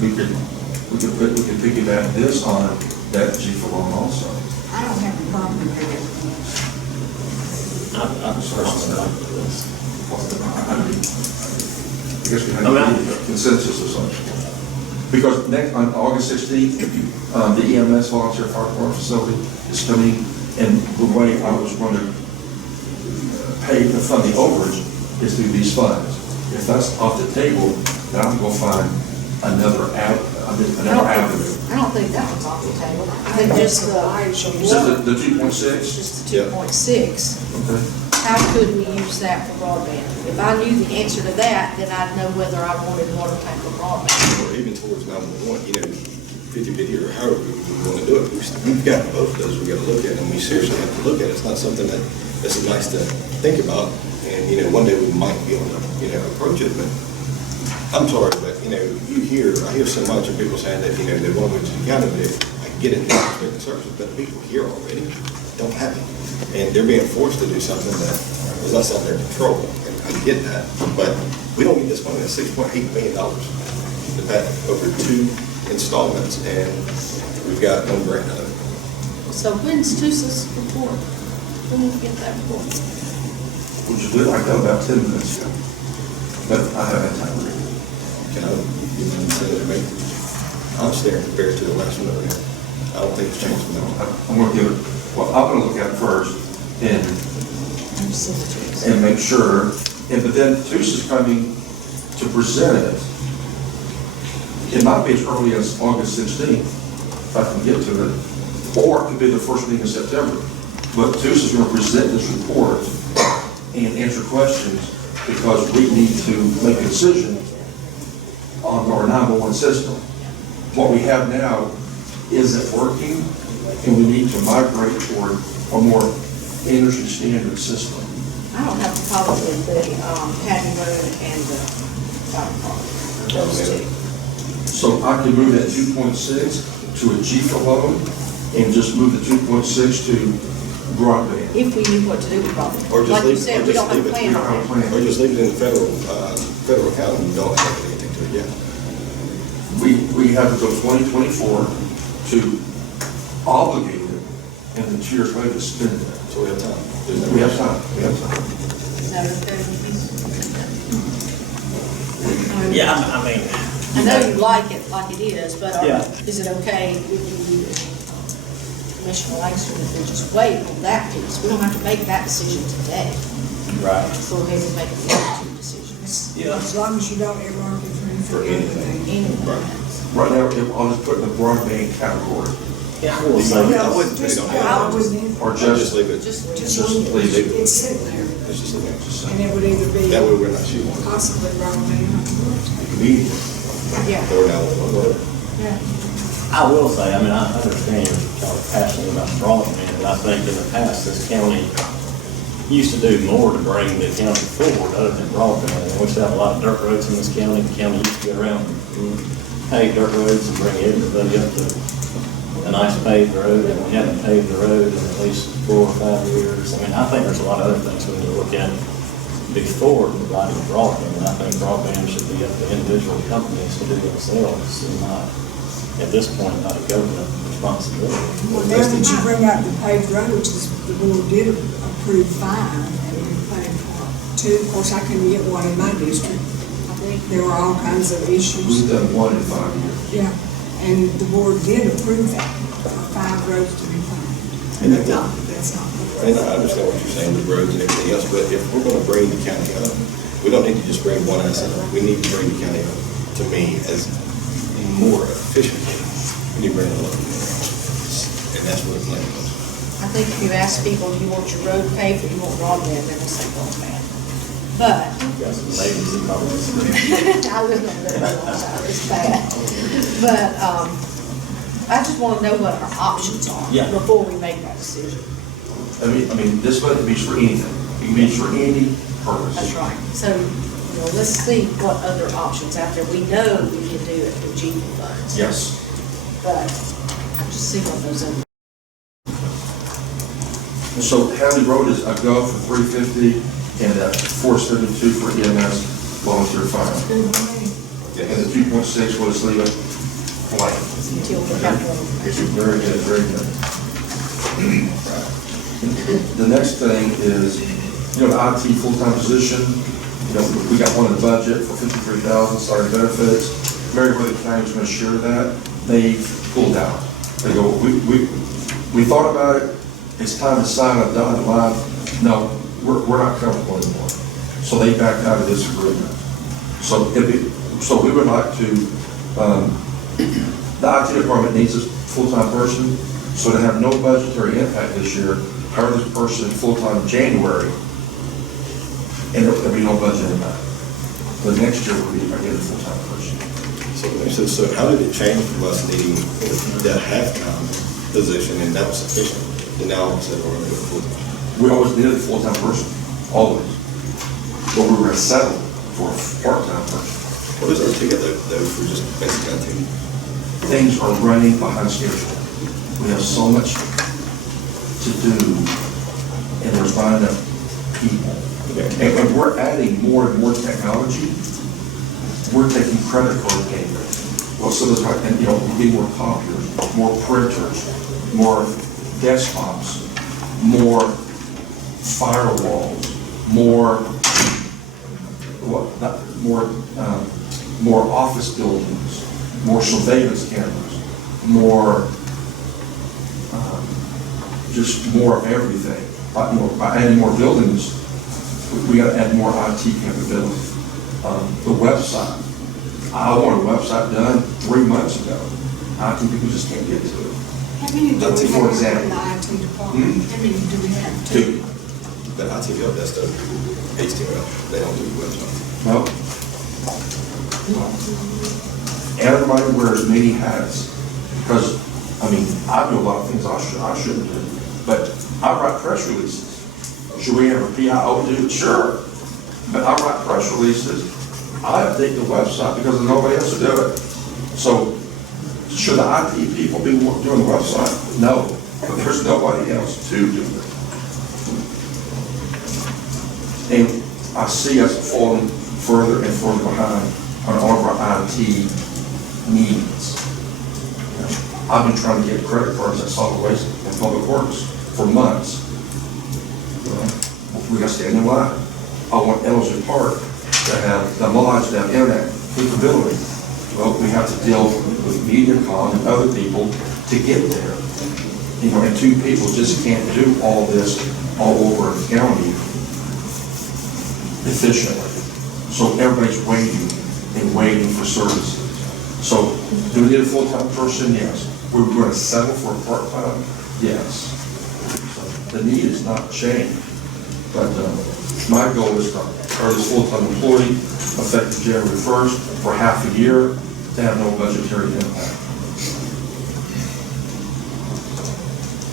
piggyback this on that GFA loan also. I don't have a problem with that. I personally like this. I guess we have a consensus or something. Because next, on August 16th, the EMS volunteer fire department facility is coming, and the way I was going to pay to fund the overage is through these funds. If that's off the table, then I'm going to find another avenue. I don't think that one's off the table. I think just Is it the 2.6? just the 2.6. Okay. How could we use that for broadband? If I knew the answer to that, then I'd know whether I wanted water tank for broadband. Or even towards 911, 50/50 or however we want to do it. We've got both of those we got to look at, and we seriously have to look at it. It's not something that's nice to think about, and, one day we might be able to, approach it, but I'm sorry, but, I hear so much of people saying that, they want to move to the county, but I get it, they're expecting services, but the people here already don't have it. And they're being forced to do something that is outside their control. And I get that, but we don't get this money. That's $6.8 million to pay over 2 installments, and we've got no grant on it. So when's TUSA's report? When did we get that report? Would you do it like that about 10 minutes ago? But I haven't had time to read it. Can I say that, maybe? I'm staring compared to the last one. I don't think it's changed much. I'm going to give it, well, I'm going to look at it first and make sure, but then TUS is coming to present it. It might be as early as August 16th, if I can get to it, or it could be the first week in September. But TUS is going to present this report and answer questions because we need to make a decision on our 911 system. What we have now isn't working, and we need to migrate toward a more industry standard system. I don't have a problem with the Patty Road and the fire department, those two. So I can move that 2.6 to a GFA loan and just move the 2.6 to broadband. If we knew what to do with broadband. Or just Like you leave- said, or we just don't have a leave it. plan on it. Or just leave it in the federal account, and you don't have anything to it yet. We have to go 2024 to obligate it, and the 2 years later to spend it. So we have time. We have time, we have time. Is that okay with you? Yeah, I mean. I know you like it it is, but Yeah. is it okay with you, Commissioner Langston, if we just wait on that piece? We don't have to make that decision today. Right. Go ahead and make the other two decisions. Yeah. As long as you don't ever argue for anything. Anyway. Right now, I'll just put in the broadband category, Yeah, I will say. I wouldn't put it on there. I wouldn't either. or I'll just just, leave it. Just leave it. It's sitting there, Let's just leave it. and it would either be That way we're not shooting. possibly broadband. immediately. yeah, Or now, whatever. yeah. I will say, I mean, I understand y'all are passionate about broadband, and I think in the past, this county used to do more to bring the county forward other than broadband. And we still have a lot of dirt roads in this county. The county used to go around and pave dirt roads and bring everybody up to a nice paved road, and we haven't paved the road in at least 4 or 5 years. I mean, I think there's a lot of other things we need to look at before providing broadband, and I think broadband should be up to individual companies to do themselves, and not, at this point, not a government responsibility. Well, now that you bring out the paved roads, the board did approve 5, and we paid for 2. Of course, I couldn't get one in my district. There were all kinds of issues. We've done 1 in 5 years. Yeah, and the board did approve that, for 5 roads to be paved. And But that's not. And I understand what you're saying with roads and everything else, but if we're gonna bring the county up, we don't need to just bring one asset up. We need to bring the county up, to me, as more efficiently. We need to bring it up. And that's what it's like. I think if you ask people, do you want your road paved or do you want broadband, they're gonna say broadband. But You got some ladies that probably disagree. I live on the north side, it's bad. But, I just wanna know what our options are Yeah. before we make that decision. I mean, this money can be used for anything. It can be used for any purpose. That's right. So, let's see what other options out there. We know we can do it with GE funds. Yes. But Just see what those are. So Hadley Road is a go for 350 and 472 for EMS volunteer fire. And the 2.6 was leave it blank. Until we have to. Very good, very good. The next thing is, the IT full-time position. We got one in the budget for $53,000, starting benefits. Meriwether County was going to share that. They pulled out. They go, we thought about it. It's time to sign a dotted line. No, we're not comfortable anymore. So they backed out of this agreement. So we would like to, the IT department needs a full-time person, so to have no budgetary impact this year, hire this person full-time in January, and there'll be no budget impact. The next year will be, again, a full-time person. So how did it change from us needing that half-time position, and that was sufficient, and now all of a sudden we're going to go full-time? We always needed a full-time person, always. But we were settled for a part-time person. What is our ticket though for just basic IT? Things are running behind schedule. We have so much to do, and there's not enough people. Okay. And we're adding more and more technology. We're taking credit card payments. Well, so there's like, and we need more computers, more printers, more desktops, more firewalls, more office buildings, more surveillance cameras, more just more of everything. By adding more buildings, we got to add more IT capability. The website. I want a website done 3 months ago. IT people just can't get to it. How many do we have For in example. the IT department? How many do we have? 2. But IT help that stuff, HTML, they don't do websites. No. Everybody wears many hats because, I do a lot of things I shouldn't do, but I write press releases. Should we have a PIO do it? Sure. But I write press releases. I update the website because there's nobody else to do it. So should the IT people be doing the website? No. But there's nobody else to do it. And I see us falling further and further behind on all of our IT needs. I've been trying to get credit cards at solid waste and public works for months. We got to stand in line. I want Elgin Park to have, the lodge to have internet capability. Well, we have to deal with MediaCom and other people to get there. And 2 people just can't do all this all over the county efficiently. So everybody's waiting for services. So do we need a full-time person? Yes. We're going to settle for a part-time? Yes. So the need is not changed. But my goal is to hire this full-time employee effective January 1st for half a year to have no budgetary impact.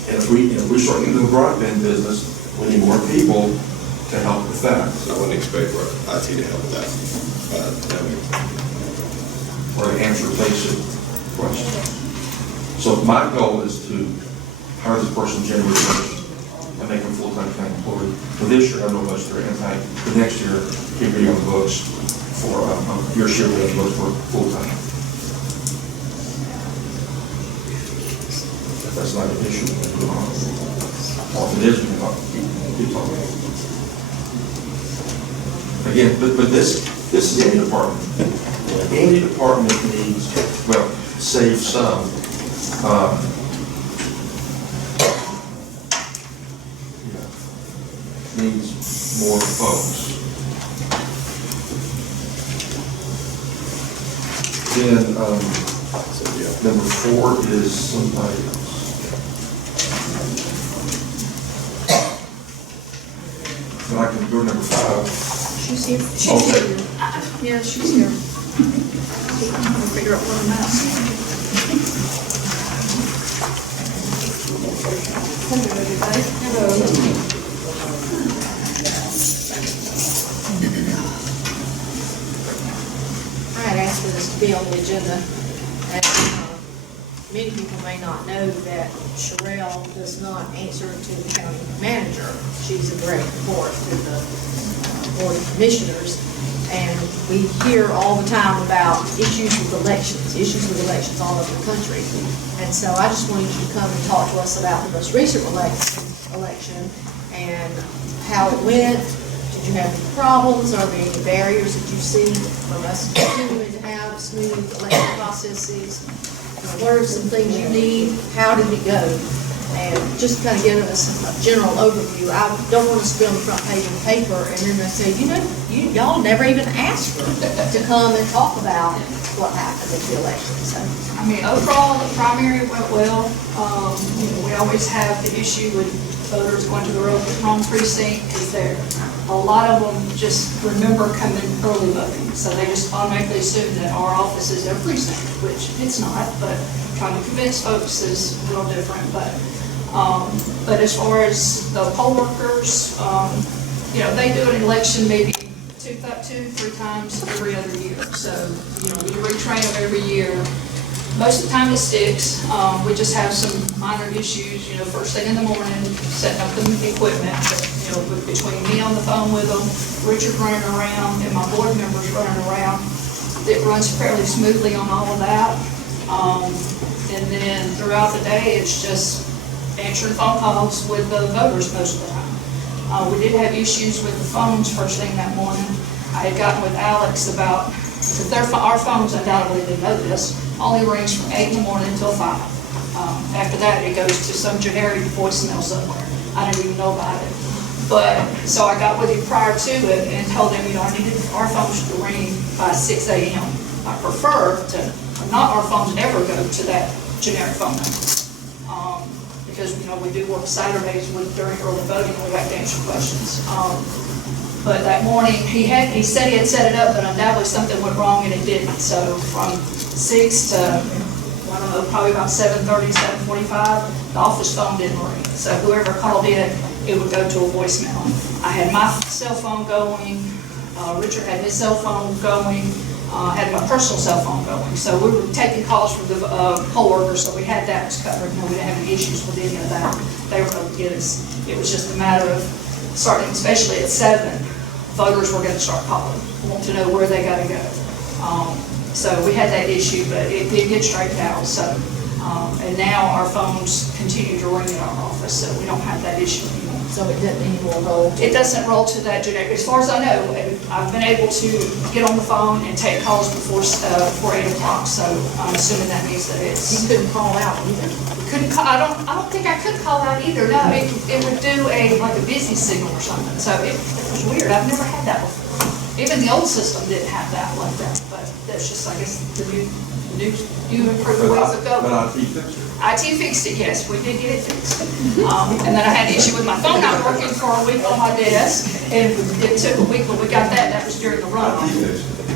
And if we start into the broadband business, we need more people to help with that. I wouldn't expect for IT to help with that. Or to answer basic questions. So my goal is to hire this person January 1st and make him full-time county employee. For this year, I have no budgetary impact. For next year, he'll be on the books for, your share will be on the books for full-time. If that's not an issue, we'll move on. Or if it is, we can keep talking. Again, but this is any department. Any department needs, well, save some. Needs more folks. Then, number 4 is somebody else. Then I can go to number 5. She's here. She's Okay. here. Yeah, she's here. I'm gonna figure out where I'm at. Hello, everybody. Hello. I had asked for this to be on the agenda, and many people may not know that Sherelle does not answer to the county manager. She's a direct report to the Board of Commissioners. And we hear all the time about issues with elections all over the country. And so I just wanted you to come and talk to us about the most recent election and how it went. Did you have any problems? Are there any barriers that you see from us continuing to have smooth election processes? What are some things you need? How did it go? And just kind of give us a general overview. I don't want us to be on the front page of the paper and then they say, y'all never even asked for to come and talk about what happened at the election. So, I mean, overall, the primary went well. We always have the issue with voters going to the wrong precinct because a lot of them just remember coming early voting. So they just automatically assume that our office is their precinct, which it's not, but trying to convince folks is a little different. But as far as the poll workers, they do an election maybe two, 3 times every other year. So, we retrain them every year. Most of the time it sticks. We just have some minor issues, first thing in the morning, setting up the equipment. But, between me on the phone with them, Richard running around, and my board members running around, it runs fairly smoothly on all of that. And then throughout the day, it's just answering phone calls with the voters most of the time. We did have issues with the phones first thing that morning. I had gotten with Alex about, because our phones, undoubtedly they know this, only rings from 8 in the morning until 5. After that, it goes to some generic voicemail somewhere. I didn't even know about it. But, so I got with him prior to it and told him, I needed our phones to ring by 6 a.m. I prefer not our phones ever go to that generic phone number. Because, we do work Saturdays during early voting, we have to answer questions. But that morning, he said he had set it up, but undoubtedly something went wrong and it didn't. So from 6 to, I don't know, probably about 7:30, 7:45, the office phone didn't ring. So whoever called in, it would go to a voicemail. I had my cell phone going, Richard had his cell phone going, had my personal cell phone going. So we were taking calls from the poll workers, so we had that was covered. We didn't have any issues with any of that. They were going to get us. It was just a matter of starting, especially at 7, voters were going to start calling, want to know where they got to go. So we had that issue, but it did get straightened out. So, and now our phones continue to ring in our office, so we don't have that issue anymore. so it doesn't anymore roll? It doesn't roll to that generic. As far as I know, I've been able to get on the phone and take calls before 8 o'clock. So I'm assuming that means that it's. You couldn't call out either. Couldn't call, I don't think I could call out either. No, it would do like a busy signal or something. So it was weird. I've never had that before. Even the old system didn't have that like that. But that's just, I guess, the new improved ways of going. But IT fixed it. IT fixed it, yes, we did get it fixed. And then I had an issue with my phone not working for a week on my desk, and it took a week, but we got that was during the runoff. IT fixed it.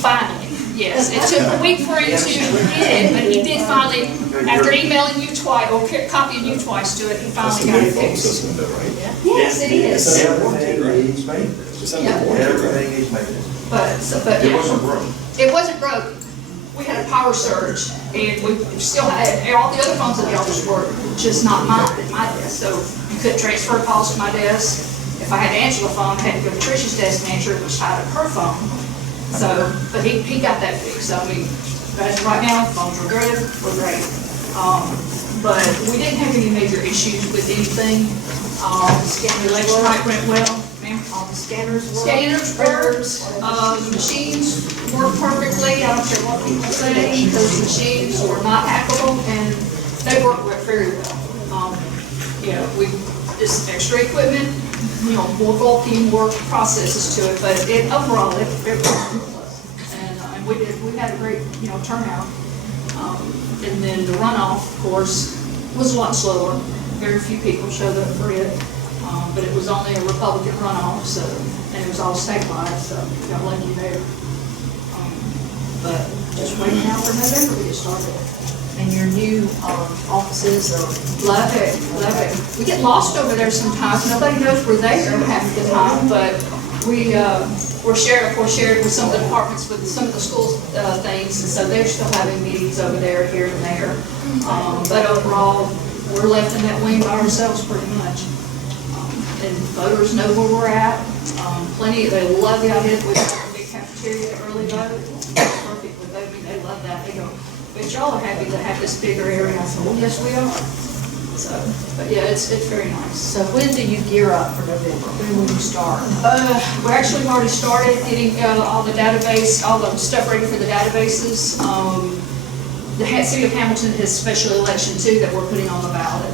Finally, yes, it took a week for him to get it, but he did finally, after emailing you twice, or copying you twice to it, he finally got it fixed. System though, right? Yes, it is. Everything He's made this. It's under warranty, right? Everything he's made this. But It yeah. wasn't broke. It wasn't broken. We had a power surge, and we still had, all the other phones in the office were just not mine at my desk. So you couldn't transfer calls to my desk. If I had to answer the phone, I had to go to Trish's desk and answer it, which tied up her phone. So, but he got that fixed. So, I mean, as of right now, phones were good, we're great. But we didn't have any major issues with anything. The election night went well. All the scanners work? Scanners worked, the machines work perfectly. I don't care what people say, those machines were not hackable, and they work very well. We just extra equipment, more bulky, more processes to it, but overall, it was. And we had a great, turnout. And then the runoff, of course, was a lot slower. Very few people showed up for it. But it was only a Republican runoff, and it was all statewide, so got lucky there. But just waiting now for November to get started. And your new offices are. Love it, love it. We get lost over there sometimes. Nobody knows we're there half the time, but we we're shared with some of the departments, with some of the school things, and so they're still having meetings over there, here and there. But overall, we're left in that wing by ourselves pretty much. And voters know where we're at. They love the idea that we have a big cafeteria to early vote. Perfect with voting, they love that. They go, but y'all are happy to have this bigger area. I said, well, yes, we are. So, but yeah, it's very nice. So when do you gear up for November? When will you start? We actually already started getting all the database, all the stuff ready for the databases. The city of Hamilton has special election too that we're putting on the ballot.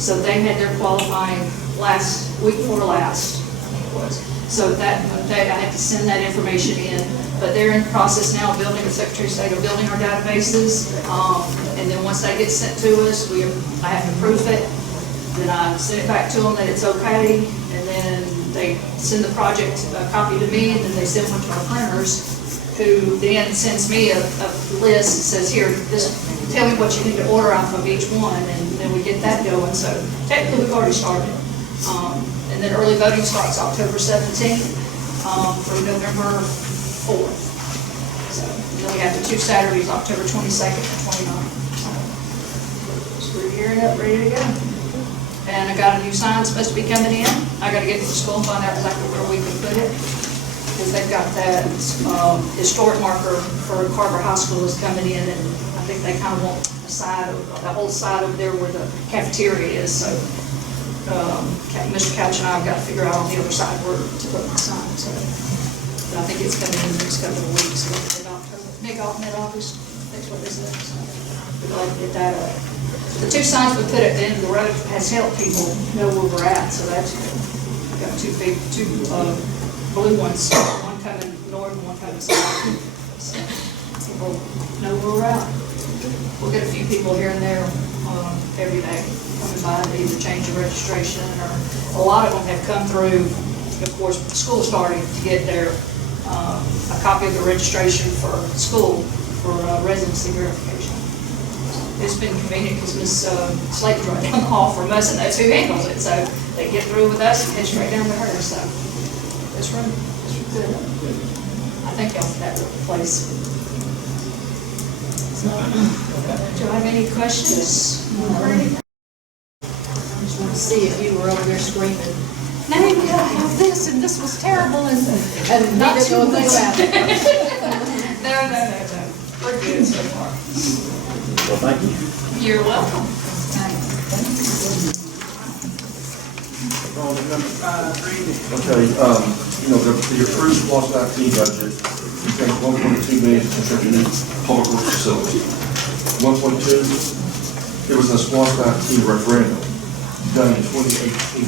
So they had their qualifying week before last, I think it was. So that I had to send that information in. But they're in the process now of building, the Secretary of State of building our databases. And then once that gets sent to us, I have to proof it. Then I send it back to them that it's okay. And then they send the project a copy to me, and then they send one to our printers, who then sends me a list that says, here, tell me what you need to order off of each one, and then we get that going. So technically, we've already started. And then early voting starts October 17th through November 4th. So then we have the 2 Saturdays, October 22nd and 29th. So we're gearing up, ready to go. And I got a new sign supposed to be coming in. I got to get to the school and find out exactly where we can put it, because they've got that historic marker for Carver High School is coming in, and I think they kind of want the whole side over there where the cafeteria is. So Mr. Couch and I have got to figure out on the other side where to put my sign. So, but I think it's coming in the next couple of weeks, mid-August. That's what they said. So we're glad to get that up. The 2 signs we put at the end of the road has helped people know where we're at, so that's good. We've got 2 blue ones, one coming north and one coming south. So people know where we're at. We'll get a few people here and there every day coming by to either change the registration, or a lot of them have come through, of course, school starting to get their a copy of the registration for school for residency verification. It's been convenient because Ms. Slate's right down the hall from us, and that's who handles it. So they get through with us and head straight down to her. So it's really good. I thank y'all for that place. So, do I have any questions? I just want to see if you were over there screaming, No, we gotta have this, and this was terrible, and not too much about it. No. We're good so far. Well, thank you. You're welcome. Okay, the approved SPOS 19 budget contains $1.2 million to contribute to public works facility. 1.2, it was a SPOS 19 referendum done in 2018.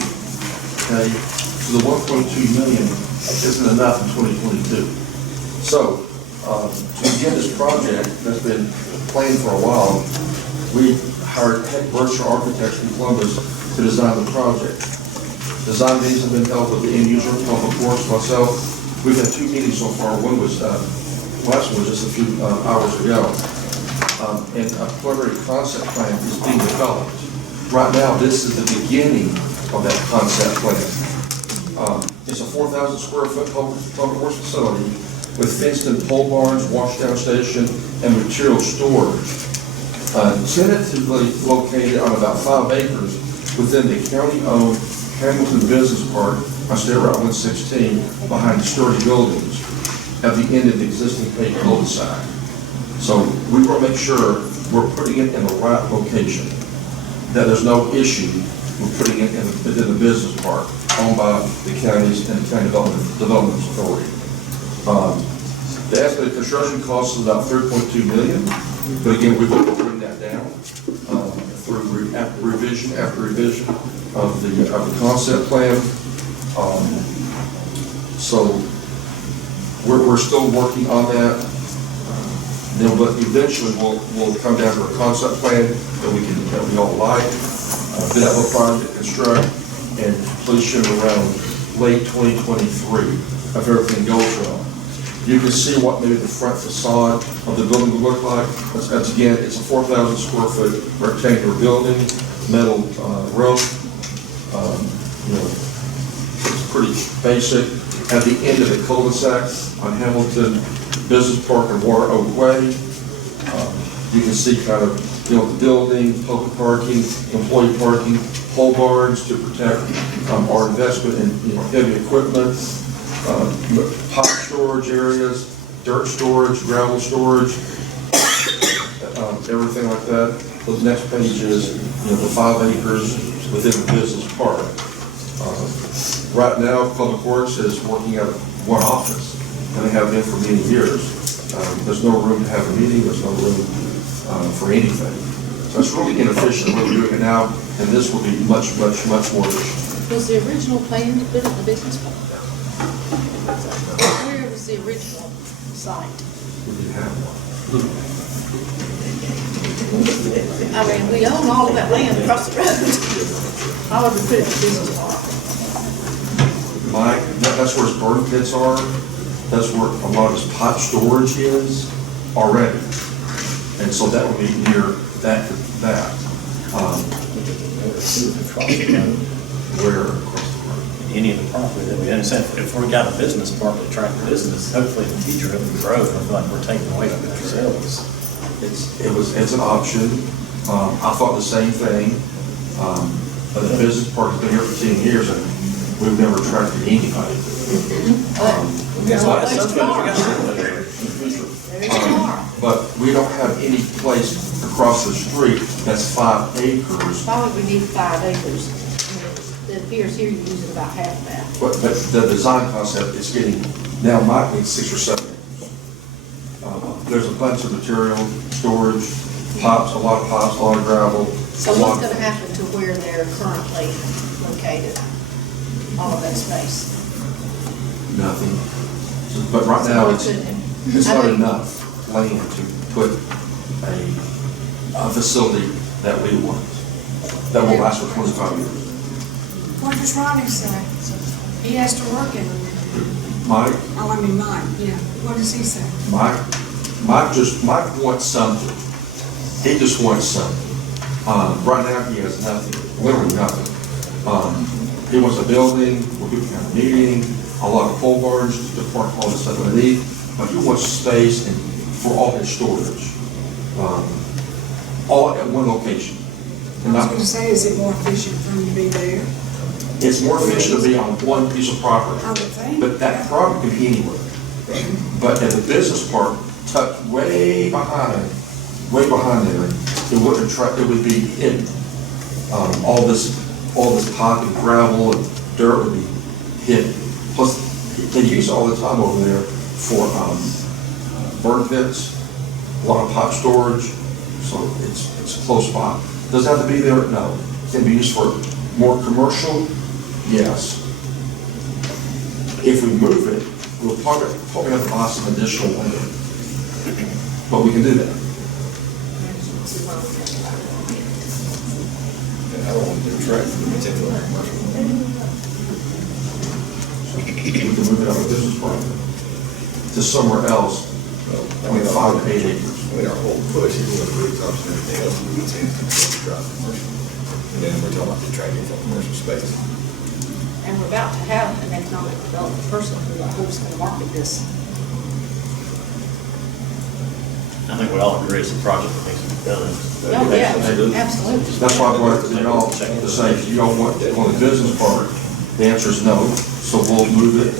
Okay, so the 1.2 million isn't enough in 2022. So, to begin this project that's been planned for a while, we hired Berkshire Architects from Columbus to design the project. Design meetings have been held with the end user, Public Works, myself. We've had 2 meetings so far. One was, last one was just a few hours ago. And a preliminary concept plan is being developed. Right now, this is the beginning of that concept plan. It's a 4,000 square foot public works facility with fenced-in pole barns, washdown station, and material storage. Tentatively located on about 5 acres within the county-owned Hamilton Business Park on State Route 116 behind sturdy buildings at the end of the existing paved cul-de-sac. So we want to make sure we're putting it in the right location, that there's no issue with putting it within the business park owned by the counties and the County Development Authority. The estimated construction cost is about $3.2 million, but again, we're going to bring that down through revision after revision of the concept plan. So we're still working on that. But eventually we'll come down to a concept plan that we all like, bid out the project, construct, and completion around late 2023 if everything goes well. You can see what maybe the front facade of the building would look like. That's again, it's a 4,000 square foot rectangular building, metal roof. It's pretty basic. at the end of the cul-de-sac on Hamilton Business Park and Water Oak Way. You can see kind of, the building, public parking, employee parking, pole barns to protect our investment in heavy equipment, pot storage areas, dirt storage, gravel storage, everything like that. The next page is, the 5 acres within the business park. Right now, Public Works is working out of one office, and they have been for many years. There's no room to have a meeting, there's no room for anything. So it's really inefficient the way we're doing it now, and this will be much, much, much more efficient. Was the original plan to put it in the business park? Where was the original site? We didn't have one. I mean, we own all of that land across the road. Why would we put it in the business park? Mike, that's where his burn pits are. That's where a lot of his pot storage is already. And so that would be near that. Where? Any of the property that we understand, if we got a business park to attract business, hopefully in the future it will grow. I feel like we're taking away from the facilities. It's an option. I thought the same thing. But the business park has been here for 10 years and we've never attracted anybody. There's always tomorrow. There's tomorrow. But we don't have any place across the street that's 5 acres. Why would we need 5 acres? I mean, it appears here you're using about half of that. But the design concept is getting, now might be 6 or 7 acres. There's a bunch of material, storage, pipes, a lot of pipes, a lot of gravel. So what's going to happen to where they're currently located? All of that space? Nothing. But right now, it's I not mean- enough land to put a facility that we want, that will last for 25 years. What does Ronnie say? He has to work it. Mike, Mike, yeah. What does he say? Mike wants something. He just wants something. Right now, he has nothing, literally nothing. He wants a building where people can have a meeting, a lot of pole barns to park all the stuff underneath, but he wants space and for all his storage, all at one location. I was going to say, is it more efficient for him to be there? It's more efficient to be on one piece of property. I would think. But that property could be anywhere. But at the business park, tucked way behind there, it wouldn't attract, it would be hidden. All this pop and gravel and dirt would be hidden. Plus, they use it all the time over there for burn pits, a lot of pipe storage, so it's close by. Does it have to be there? No. It can be used for more commercial, yes. If we move it, we'll probably have to buy some additional land. But we can do that. I don't want to detract from the potential commercial. We can move it out of the business park to somewhere else, I mean, 5 to 8 acres. our whole push, even with rooftops and everything else, we would say to drive commercial. And then we're talking about detracting from commercial space. And we're about to have an economic development person who I hope is going to market this. I think we all agree it's a project that needs to be done. Oh, yeah, absolutely. That's why I wanted to y'all to say, if you don't want on the business park, the answer is no. So we'll move it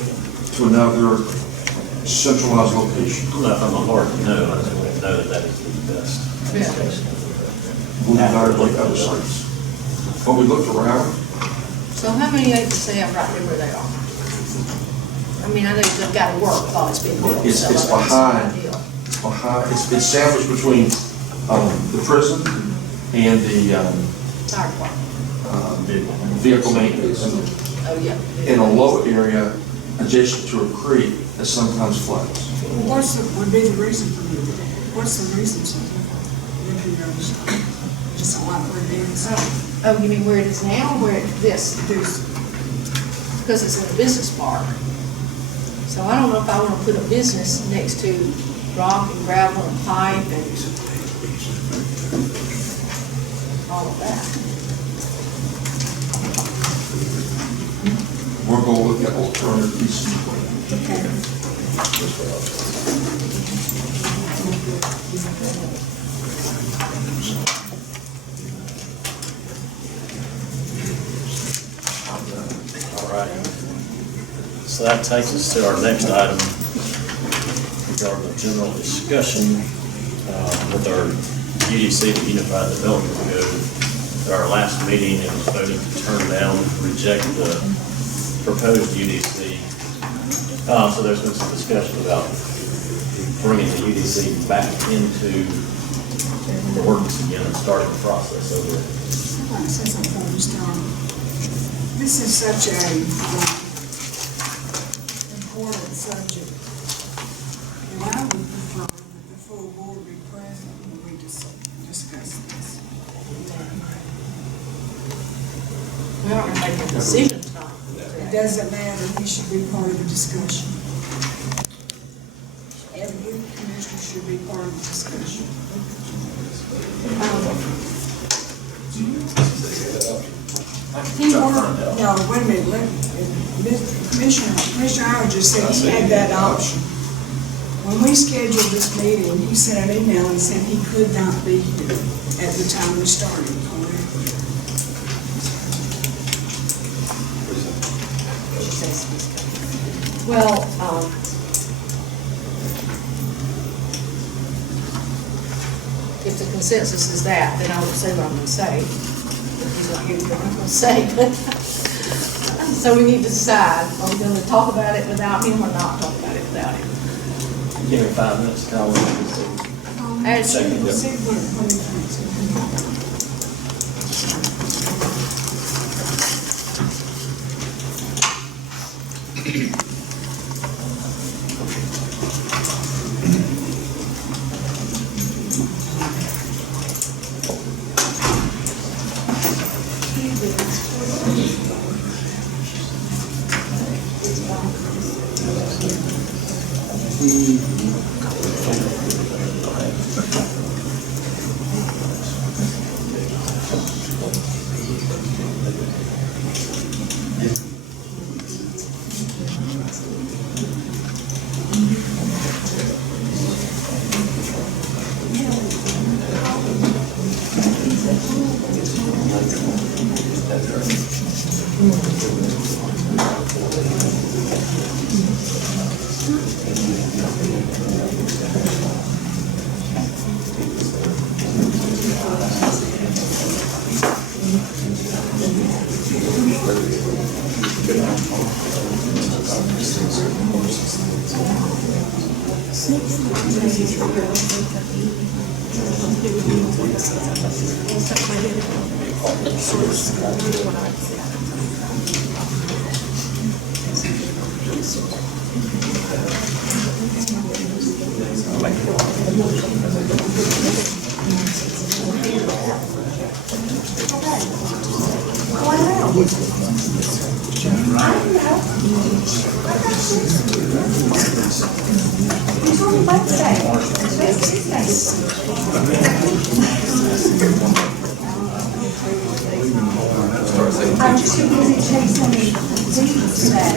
to another centralized location. I'm not from the heart, no, I just want to know that that is the best. Yeah. We'll evaluate other sites. When we looked around, So how many acres they have right there where they are? I mean, I know they've got to work while it's being built. it's so that's behind, not ideal. it's sandwiched between the prison and the Fire department. vehicle maintenance. Oh, yeah. In a low area adjacent to a creek that sometimes floods. Would be the reason for you? What's the reason, sir? If you notice, just a lot where it is. Oh, you mean where it is now, or where this? There's, Because it's in a business park. So I don't know if I want to put a business next to rock and gravel and pipe and all of that. We're going to look at alternative pieces of land. Okay. All right. So that takes us to our next item regarding the general discussion with our UDC, the Unified Development Code. At our last meeting, it was voted to turn down, reject the proposed UDC. So there's been some discussion about bringing the UDC back into the works again and starting the process over. Since I'm almost done, this is such a important subject, and I would prefer that the full board be present when we discuss this. We aren't making a decision tonight. It doesn't matter, he should be part of the discussion. Every commissioner should be part of the discussion. No, wait a minute, Commissioner Howard just said he had that option. When we scheduled this meeting, he sent an email and said he could not be here at the time we started, correct? Well, if the consensus is that, then I would say what I'm gonna say. If he's not here, then I'm gonna say, but, so we need to decide, are we gonna talk about it without him or not talk about it without him? Give me 5 minutes to call it. Second, yep. See what he thinks. I'm too busy chasing these today.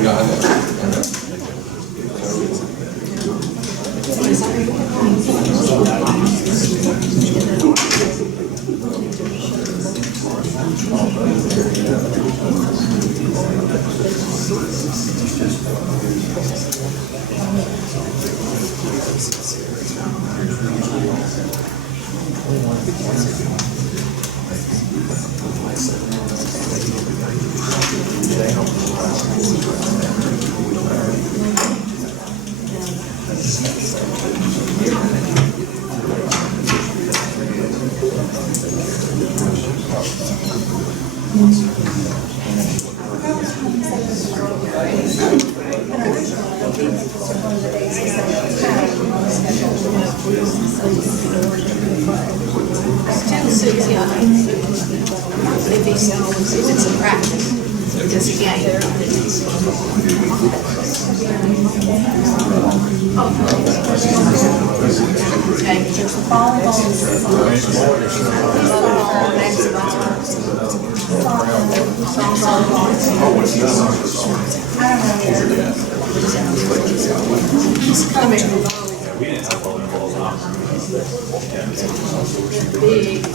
If it's a practice, because he can't hear I don't know. It's coming about. We didn't have all the Big,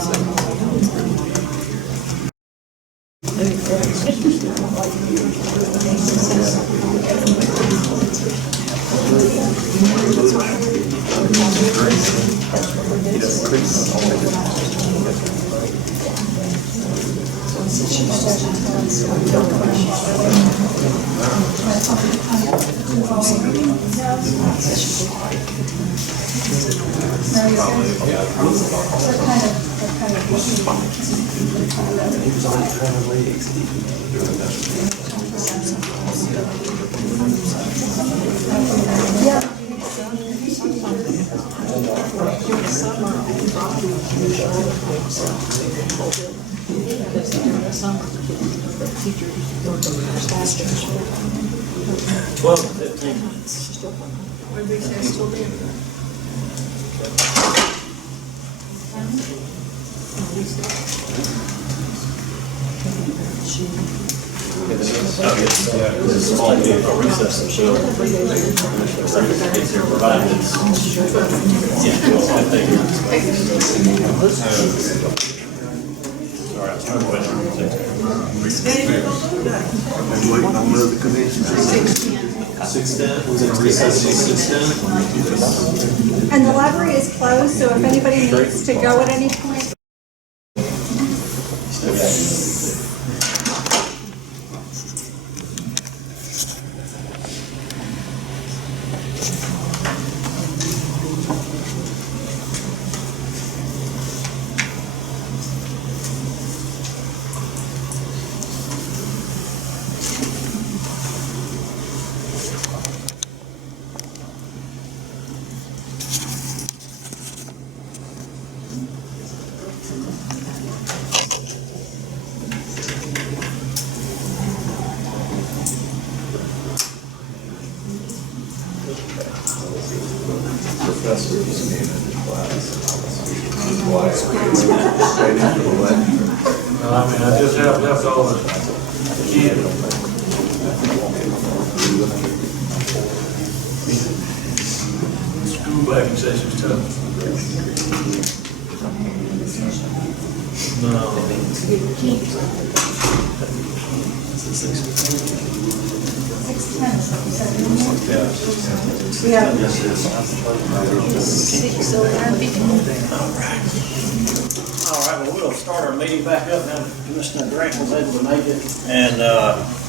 Twelve to 15 minutes. what did we say, still there? It's a small meeting for recess and show. It's here provided. Yeah, well, I think. All right, turn away. Was it recess till 6:10? And the library is closed, so if anybody needs to go at any point, I mean, I just have left all the kids. School back in session's tough. All right, well, we'll start our meeting back up now. Commissioner Grant was able to make it. And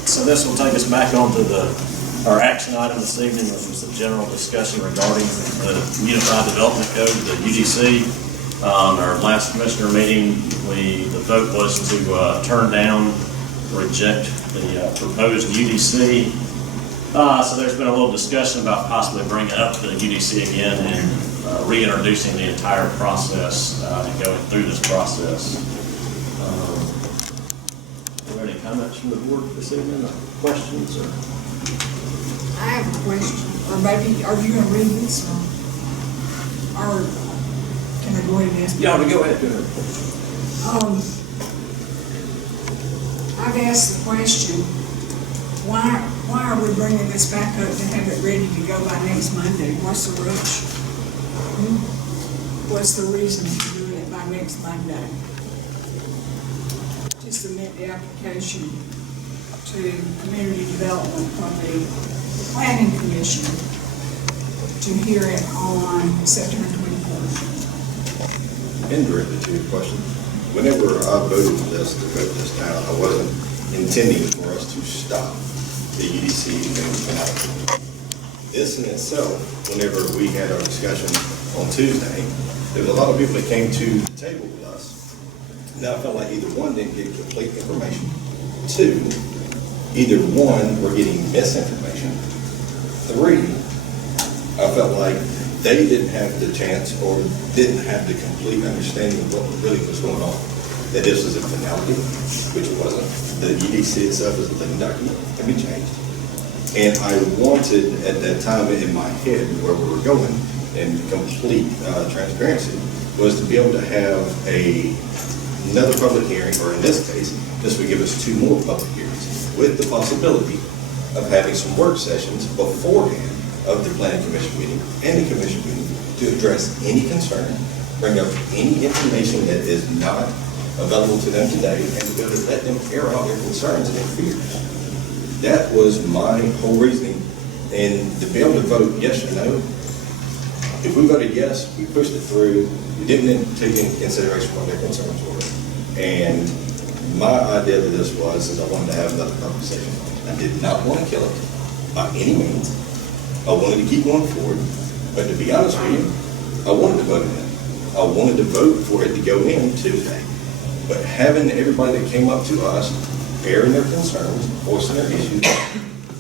so this will take us back onto our action item this evening, which was a general discussion regarding the Unified Development Code, the UDC. Our last commissioner meeting, the vote was to turn down, reject the proposed UDC. So there's been a little discussion about possibly bringing up the UDC again and reintroducing the entire process and going through this process. Are there any comments from the board this evening, or questions? Or? I have a question, or maybe, are you gonna read this one? Or can I go ahead and ask? Yeah, go ahead. I've asked the question, why are we bringing this back up to have it ready to go by next Monday? What's the rush? What's the reason for doing it by next Monday? To submit the application to community development from the planning commission to hear it on September 24th. Indirectly to your question, whenever I voted for this, to vote this down, I wasn't intending for us to stop the UDC and this in itself, whenever we had our discussion on Tuesday, there was a lot of people that came to the table with us. Now I felt like either one didn't get complete information, two, either one, we're getting misinformation, three, I felt like they didn't have the chance or didn't have the complete understanding of what really was going on. That this was a finality, which it wasn't. The UDC itself is a living document, can be changed. And I wanted at that time in my head where we were going, in complete transparency, was to be able to have another public hearing, or in this case, this would give us 2 more public hearings, with the possibility of having some work sessions beforehand of the planning commission meeting and the commission meeting to address any concern, bring up any information that is not available to them today, and to be able to let them air out their concerns and their fears. That was my whole reasoning. And to be able to vote yes or no, if we voted yes, we pushed it through, we didn't take into consideration what their concerns were. And my idea to this is I wanted to have another conversation. I did not want to kill it by any means. I wanted to keep going forward. But to be honest with you, I wanted to vote it in. I wanted to vote for it to go in Tuesday. But having everybody that came up to us, airing their concerns, voicing their issues,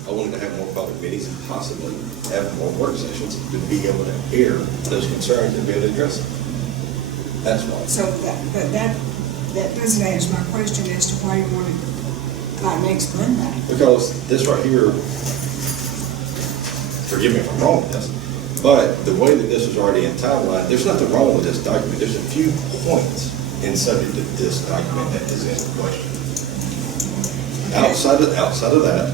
I wanted to have more public meetings and possibly have more work sessions to be able to air those concerns and be able to address them. That's why. So that doesn't answer my question as to why you want to explain that. Because this right here, forgive me if I'm wrong with this, but the way that this is already in timeline, there's nothing wrong with this document. There's a few points in subject to this document that is in question. Outside of that,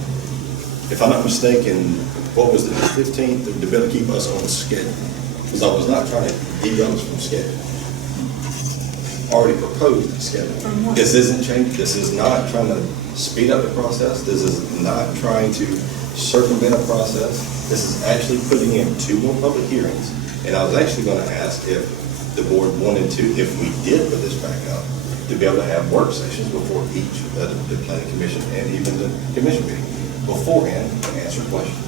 if I'm not mistaken, what was the 15th, to be able to keep us on schedule? Because I was not trying to derail us from schedule. Already proposed schedule. This isn't changed. This is not trying to speed up the process. This is not trying to circumvent a process. This is actually putting in 2 more public hearings. And I was actually going to ask if the board wanted to, if we did put this back up, to be able to have work sessions before each of the planning commission and even the commission meeting beforehand to answer questions.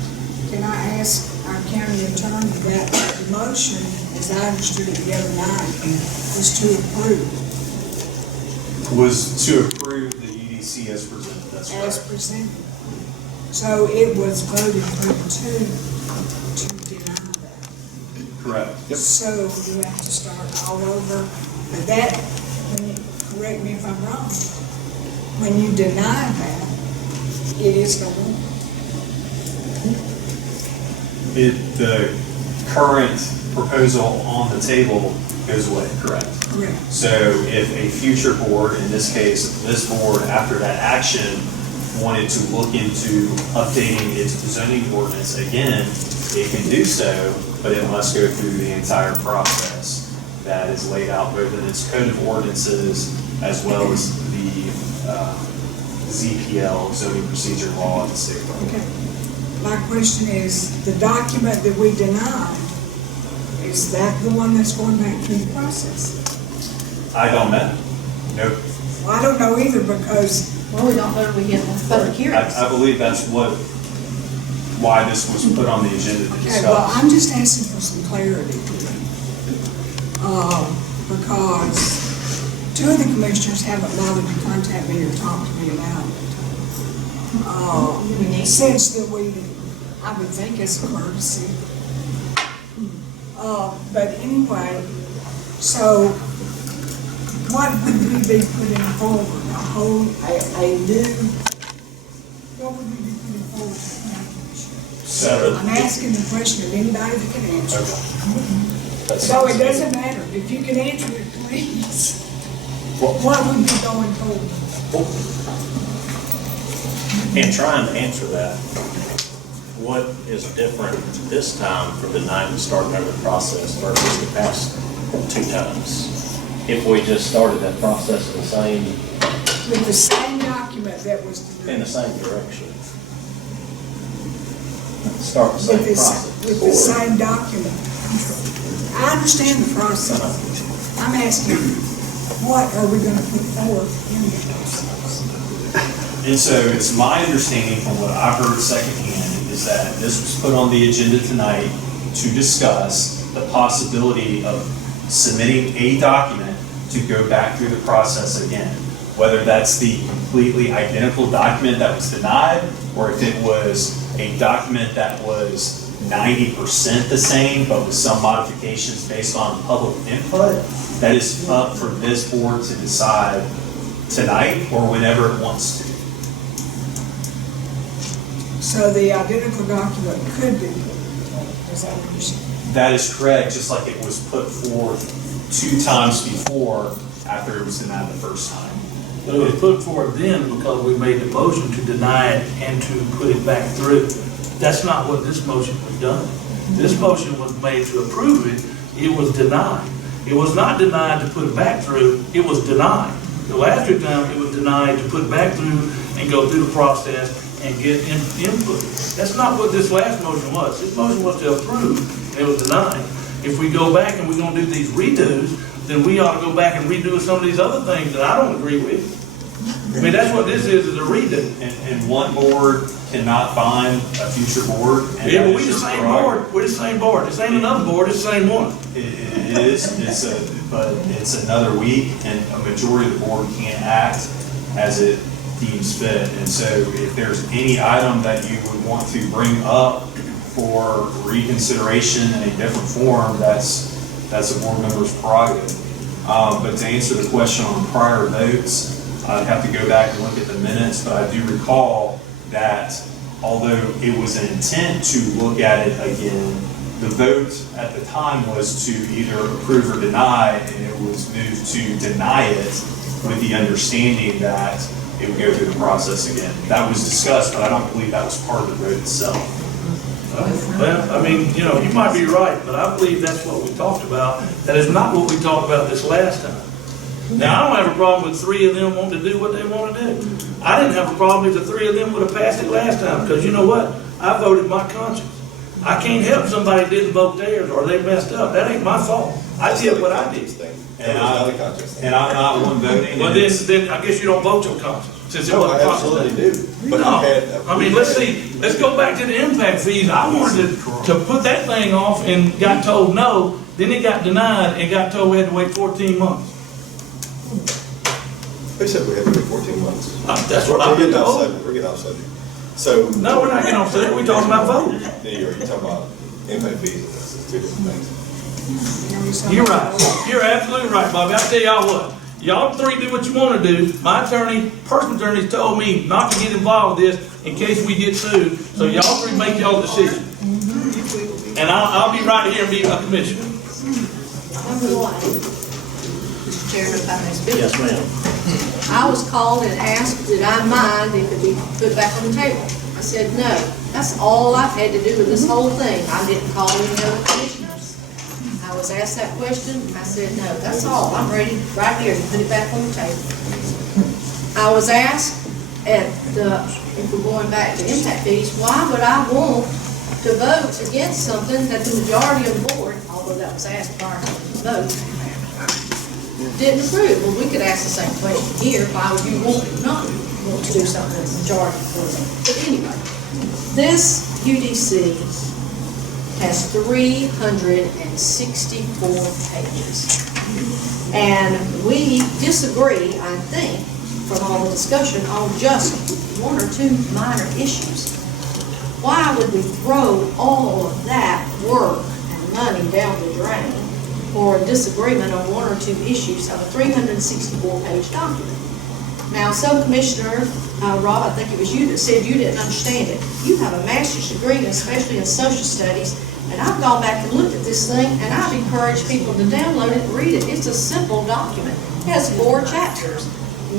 Can I ask our county attorney that the motion, as I understood it the other night, was to approve? Was to approve the UDC as presented, that's correct. As presented. So it was voted through to deny that. Correct. Yep. So you have to start all over. But that, correct me if I'm wrong, when you deny that, it is the law. The current proposal on the table goes away, correct? Correct. So if a future board, in this case, this board, after that action, wanted to look into updating its zoning ordinance again, it can do so, but it must go through the entire process that is laid out both in its code of ordinances as well as the ZPL, zoning procedure law of the state. Okay. My question is, the document that we denied, is that the one that's going back through the process? I don't know. Nope. Well, I don't know either because, Well, we don't know if we get public hearings. I believe that's why this was put on the agenda to okay, well, discuss. I'm just asking for some clarity here. Because 2 of the commissioners haven't bothered to contact me or talk to me about it. Since that I would think it's a courtesy. But anyway, so what would we be putting forward? What would we be putting forward to the planning commission? So, I'm asking the question of anybody that can answer. okay. So it doesn't matter. If you can answer it, please. What would be going forward? In trying to answer that, what is different this time for the night we started over the process versus the past 2 times? If we just started that process in With the same document that was the denied. same direction. Start the same process. With the same document. I understand the process. I'm asking, what are we gonna put forth in the process? And so it's my understanding from what I've heard secondhand is that this was put on the agenda tonight to discuss the possibility of submitting a document to go back through the process again. Whether that's the completely identical document that was denied, or if it was a document that was 90% the same, but with some modifications based on public input, that is up for this board to decide tonight or whenever it wants to. So the identical document could be put forth, is that what you're saying? That is correct, just like it was put forth 2 times before after it was denied the first time. But it was put forward then because we made the motion to deny it and to put it back through. That's not what this motion was done. This motion was made to approve it, it was denied. It was not denied to put it back through, it was denied. The last two times, it was denied to put it back through and go through the process and get input. That's not what this last motion was. This motion was to approve, and it was denied. If we go back and we're gonna do these redos, then we ought to go back and redo some of these other things that I don't agree with. I mean, that's what this is a redo. And one board cannot bind a future board. And Yeah, that but is we the your same prerogative. board, we're the same board. This ain't another board, it's the same one. It is, but it's another week, and a majority of the board can't act as it deems fit. And so if there's any item that you would want to bring up for reconsideration in a different form, that's a board member's prerogative. But to answer the question on prior votes, I'd have to go back and look at the minutes, but I do recall that although it was an intent to look at it again, the vote at the time was to either approve or deny, and it was moved to deny it with the understanding that it would go through the process again. That was discussed, but I don't believe that was part of the vote itself. Well, I mean, you know, you might be right, but I believe that's what we talked about. That is not what we talked about this last time. Now, I don't have a problem with three of them wanting to do what they want to do. I didn't have a problem if the three of them would have passed it last time, because you know what? I voted my conscience. I can't help somebody didn't vote theirs or they messed up. That ain't my fault. I did what I did. And I'm not one voting. But then I guess you don't vote your conscience. Since it No, wasn't I conscious. absolutely do. But No, I've had- I mean, let's see, let's go back to the impact fees. I wanted to put that thing off and got told no, then it got denied and got told we had to wait 14 months. Who said we had to wait 14 months? That's what I've We're been getting off told. subject, we're getting off subject. So. No, we're not getting off subject, we're talking about voting. You're talking about impact fees, and that's two different things. You're right, you're absolutely right, Bobby. I'll tell y'all what, y'all three do what you want to do. My attorney, personal attorney told me not to get involved with this in case we get sued, so y'all three make y'all decision. And I'll be right here and be a commissioner. Number one, Mr. Chairman, if I may speak. Yes, ma'am. I was called and asked, did I mind if it be put back on the table? I said, no. That's all I've had to do with this whole thing. I didn't call any other commissioners. I was asked that question, I said, no, that's all. I'm ready right here to put it back on the table. I was asked if we're going back to impact fees, why would I want to vote against something that the majority of the board, although that was asked prior to the vote, didn't approve? Well, we could ask the same question here. Why would you not want to do something that the majority approved? But anyway, this UDC has 364 pages. And we disagree, I think, from all the discussion on just one or two minor issues. Why would we throw all of that work and money down the drain for a disagreement on one or two issues of a 364-page document? Now, some commissioner, Rob, I think it was you that said you didn't understand it. You have a master's degree, especially in social studies, and I've gone back and looked at this thing, and I've encouraged people to download it and read it. It's a simple document. It has 4 chapters.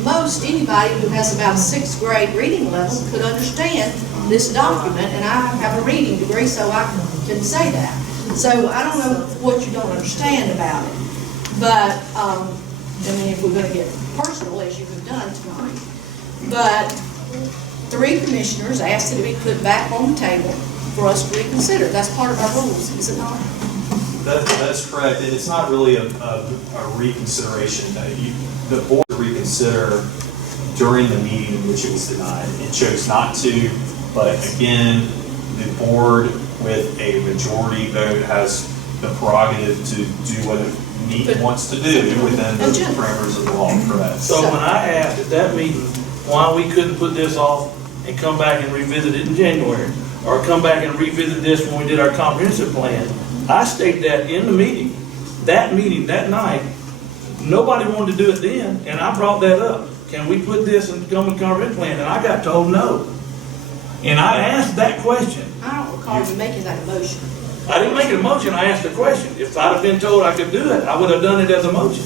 Most anybody who has about a 6th grade reading level could understand this document, and I have a reading degree, so I can say that. So I don't know what you don't understand about it, but, I mean, if we're gonna get personal, as you have done tonight, but 3 commissioners asked that it be put back on the table for us to reconsider. That's part of our rules, is it not? That's correct. It's not really a reconsideration. The board reconsider during the meeting in which it was denied. It chose not to, but again, the board with a majority vote has the prerogative to do what it wants to do within the parameters of the law, correct? So when I asked at that meeting why we couldn't put this off and come back and revisit it in January, or come back and revisit this when we did our comprehensive plan, I stated that in the meeting, that night. Nobody wanted to do it then, and I brought that up. Can we put this in the comprehensive plan? And I got told no. And I asked that question. I don't recall you making that motion. I didn't make a motion, I asked a question. If I'd have been told I could do it, I would have done it as a motion.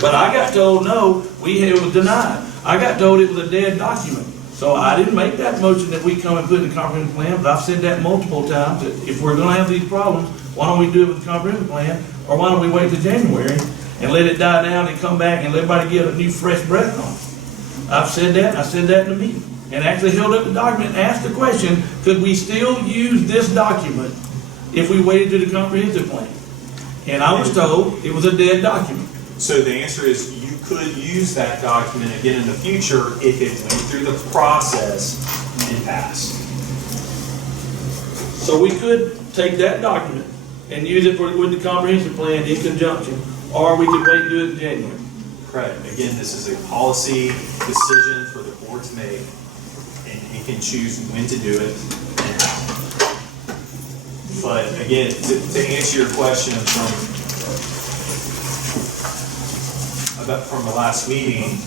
But I got told, no, it was denied. I got told it was a dead document. So I didn't make that motion that we come and put in the comprehensive plan, but I've said that multiple times, that if we're gonna have these problems, why don't we do it with the comprehensive plan? Or why don't we wait till January and let it die down and come back and let everybody get a new fresh breath on it? I've said that, and I said that in the meeting. And actually held up the document and asked the question, could we still use this document if we waited to the comprehensive plan? And I was told it was a dead document. So the answer is you could use that document again in the future if it went through the process and passed. So we could take that document and use it with the comprehensive plan in conjunction, or we could wait and do it in January. Correct. Again, this is a policy decision for the board to make, and it can choose when to do it and how. But again, to answer your question from the last meeting,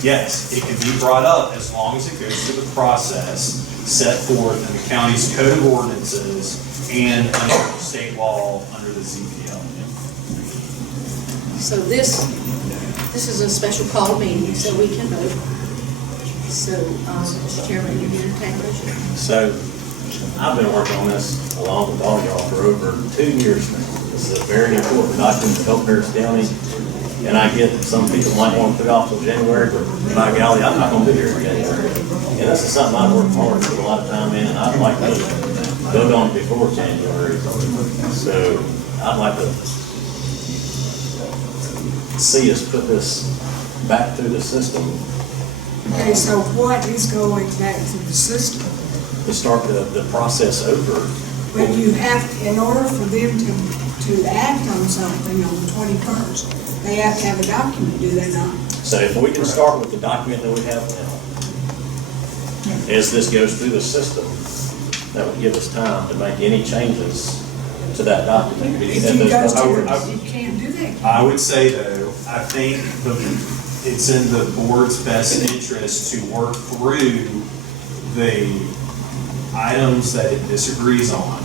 yes, it can be brought up as long as it goes through the process set forth in the county's code of ordinances and under state law under the ZPL. So this is a special call meeting, so we can vote. So, Mr. Chairman, you need to take a motion. So, I've been working on this along with all y'all for over 2 years now. This is a very important document to help Harris County. And I get that some people might want to put it off till January, but by golly, I'm not going to be here in January. And this is something I've worked hard for a lot of time in, and I'd like to vote on it before January. So, I'd like to see us put this back through the system. Okay, so what is going back to the system? To start the process over. But you have, in order for them to act on something on the 21st, they have to have a document, do they not? So if we can start with the document that we have now, as this goes through the system, that would give us time to make any changes to that document. If you go to, you can't do that. I would say though, I think it's in the board's best interest to work through the items that it disagrees on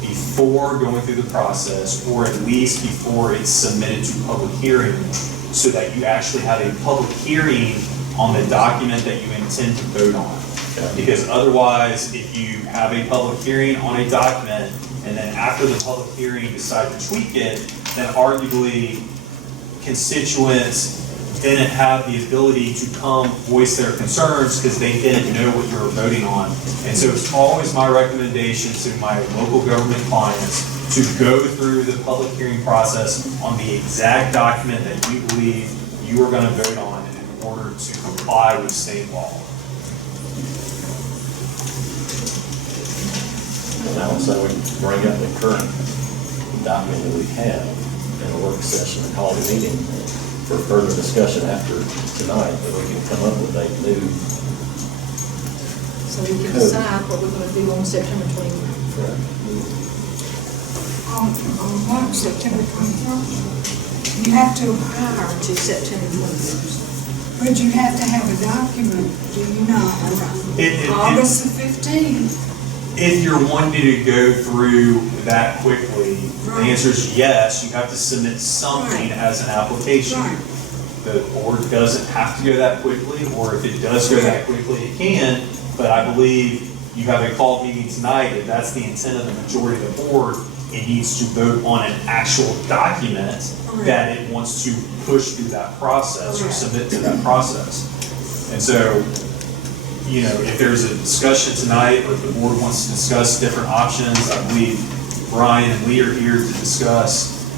before going through the process, or at least before it's submitted to public hearing, so that you actually have a public hearing on the document that you intend to vote on. Because otherwise, if you have a public hearing on a document, and then after the public hearing decide to tweak it, then arguably constituents didn't have the ability to come voice their concerns because they didn't know what you were voting on. And so it's always my recommendation to my local government clients to go through the public hearing process on the exact document that you believe you are going to vote on in order to comply with state law. Now, so we bring up the current document that we have in a work session, and call the meeting for further discussion after tonight, that we can come up with a new. So we can decide what we're going to do on September 21st. On what, September 21st? You have to, Prior to September 21st. but you have to have a document, do you not? August the 15th. If you're wanting to go through that quickly, the answer is yes, you have to submit something as an application. Right. The board doesn't have to go that quickly, or if it does go that quickly, it can, but I believe you have a called meeting tonight, if that's the intent of the majority of the board, it needs to vote on an actual document that it wants to push through that process or submit to that process. And so, you know, if there's a discussion tonight, or if the board wants to discuss different options, I believe Brian and Lee are here to discuss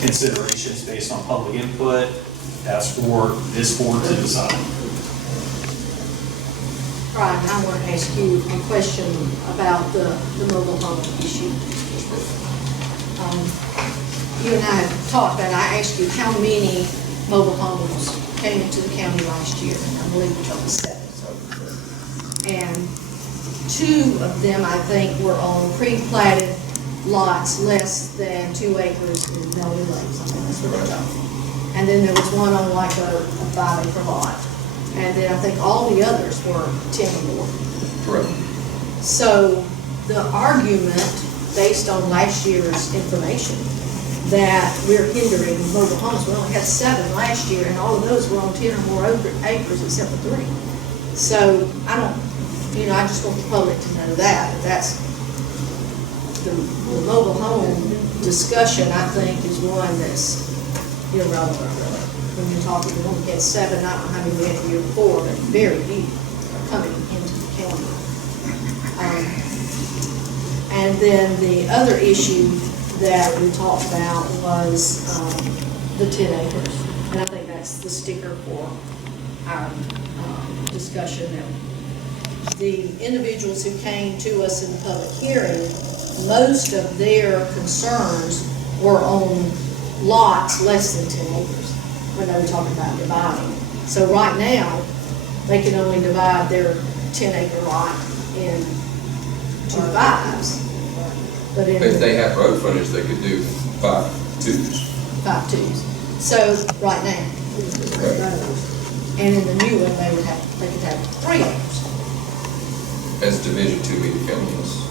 considerations based on public input. That's for this board to decide. Brian, I want to ask you a question about the mobile home issue. You and I have talked, and I asked you how many mobile homes came into the county last year, and I believe you told us 7. And 2 of them, I think, were on pre-platted lots less than 2 acres in Melody Lakes. I think that's what they're talking. And then there was one on like a 5-acre lot. And then I think all the others were 10 or more. Correct. So the argument, based on last year's information, that we're hindering mobile homes. We only had 7 last year, and all of those were on 10 or more acres except for 3. So I don't, I just want the public to know that's the mobile home discussion, I think, is one that's irrelevant, really. When you're talking, we only had 7, I don't know how many we had the year before, but very few are coming into the county. And then the other issue that we talked about was the 10 acres. And I think that's the sticker for our discussion. That the individuals who came to us in the public hearing, most of their concerns were on lots less than 10 acres when they were talking about dividing. So right now, they can only divide their 10-acre lot in 2 5s. But If they have road frontage, they could do 5 2s. 5 2s. So right now, and in the new one, they could have 3 acres. As Division 2 Meeting Counties.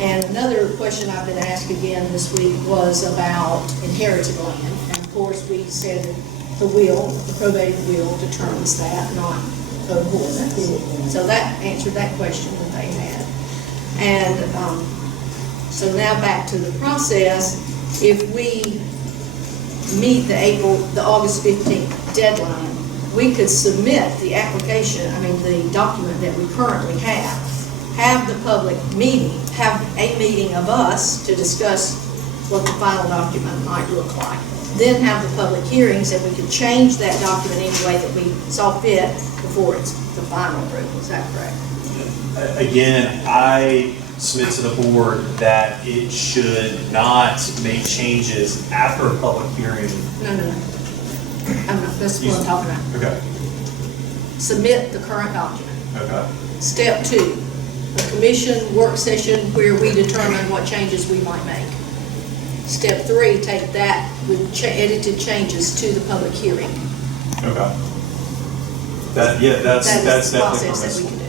And another question I've been asked again this week was about inherited land. And of course, we said the probated will determines that, not code ordinance. So that answered that question that they had. And so now back to the process. If we meet the August 15th deadline, we could submit the application, the document that we currently have the public meeting, have a meeting of us to discuss what the final document might look like. Then have the public hearings, and we could change that document any way that we saw fit before it's the final approval. Is that correct? Again, I submit to the board that it should not make changes after a public hearing. No. That's what I'm talking about. Okay. Submit the current document. Okay. Step 2, a commission work session where we determine what changes we might make. Step 3, take that with edited changes to the public hearing. Okay. That's That is the definitely process that we permissible. can do.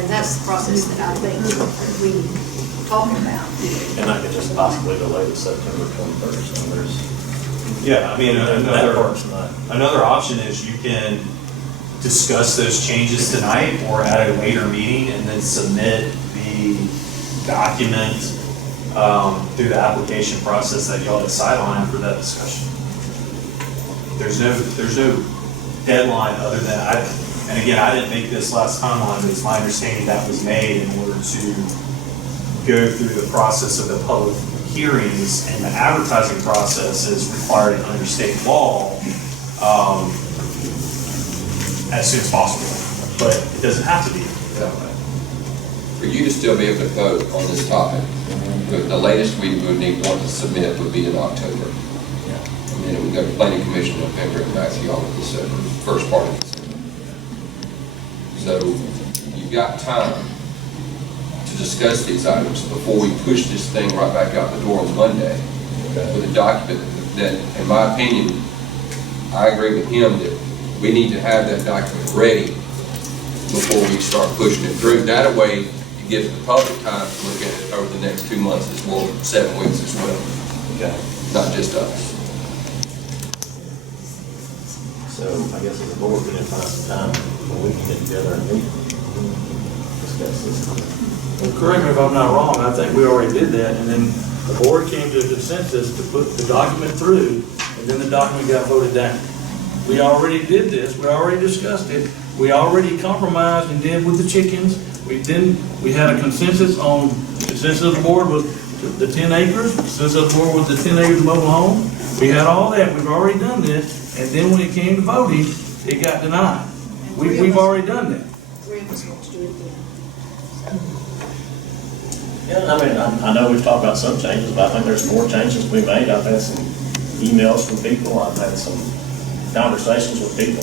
And that's the process that I think we talking about. And I could just possibly delay to September 21st, and there's, Yeah, that part's not. another option is you can discuss those changes tonight or at a later meeting and then submit the document through the application process that y'all decide on after that discussion. There's no deadline other than and again, I didn't make this last time on, but it's my understanding that was made in order to go through the process of the public hearings, and the advertising process is required under state law as soon as possible, but it doesn't have to be that way. For you to still be able to vote on this topic, the latest we would want to submit would be in October. And then it would go to planning commission in November and back to y'all in December, first part of December. So you've got time to discuss these items before we push this thing right back out the door on Monday with a document that, in my opinion, I agree with him that we need to have that document ready before we start pushing it through. That way, it gives the public time to look at it over the next 2 months as well, 7 weeks as well. Okay. Not just us. So I guess as a board, we need to find some time when we can get together and meet, discuss this. Well, correct me if I'm not wrong, I think we already did that, and then the board came to a consensus to put the document through, and then the document got voted down. We already did this, we already discussed it, we already compromised and did with the chickens. We had a consensus of the board with the 10 acres, consensus of the board with the 10 acres mobile home. We had all that, we've already done this, and then when it came to voting, it got denied. We've already done that. 3 of us want to do it again. Yeah, I know we've talked about some changes, but I think there's more changes to be made. I've had some emails from people, I've had some conversations with people.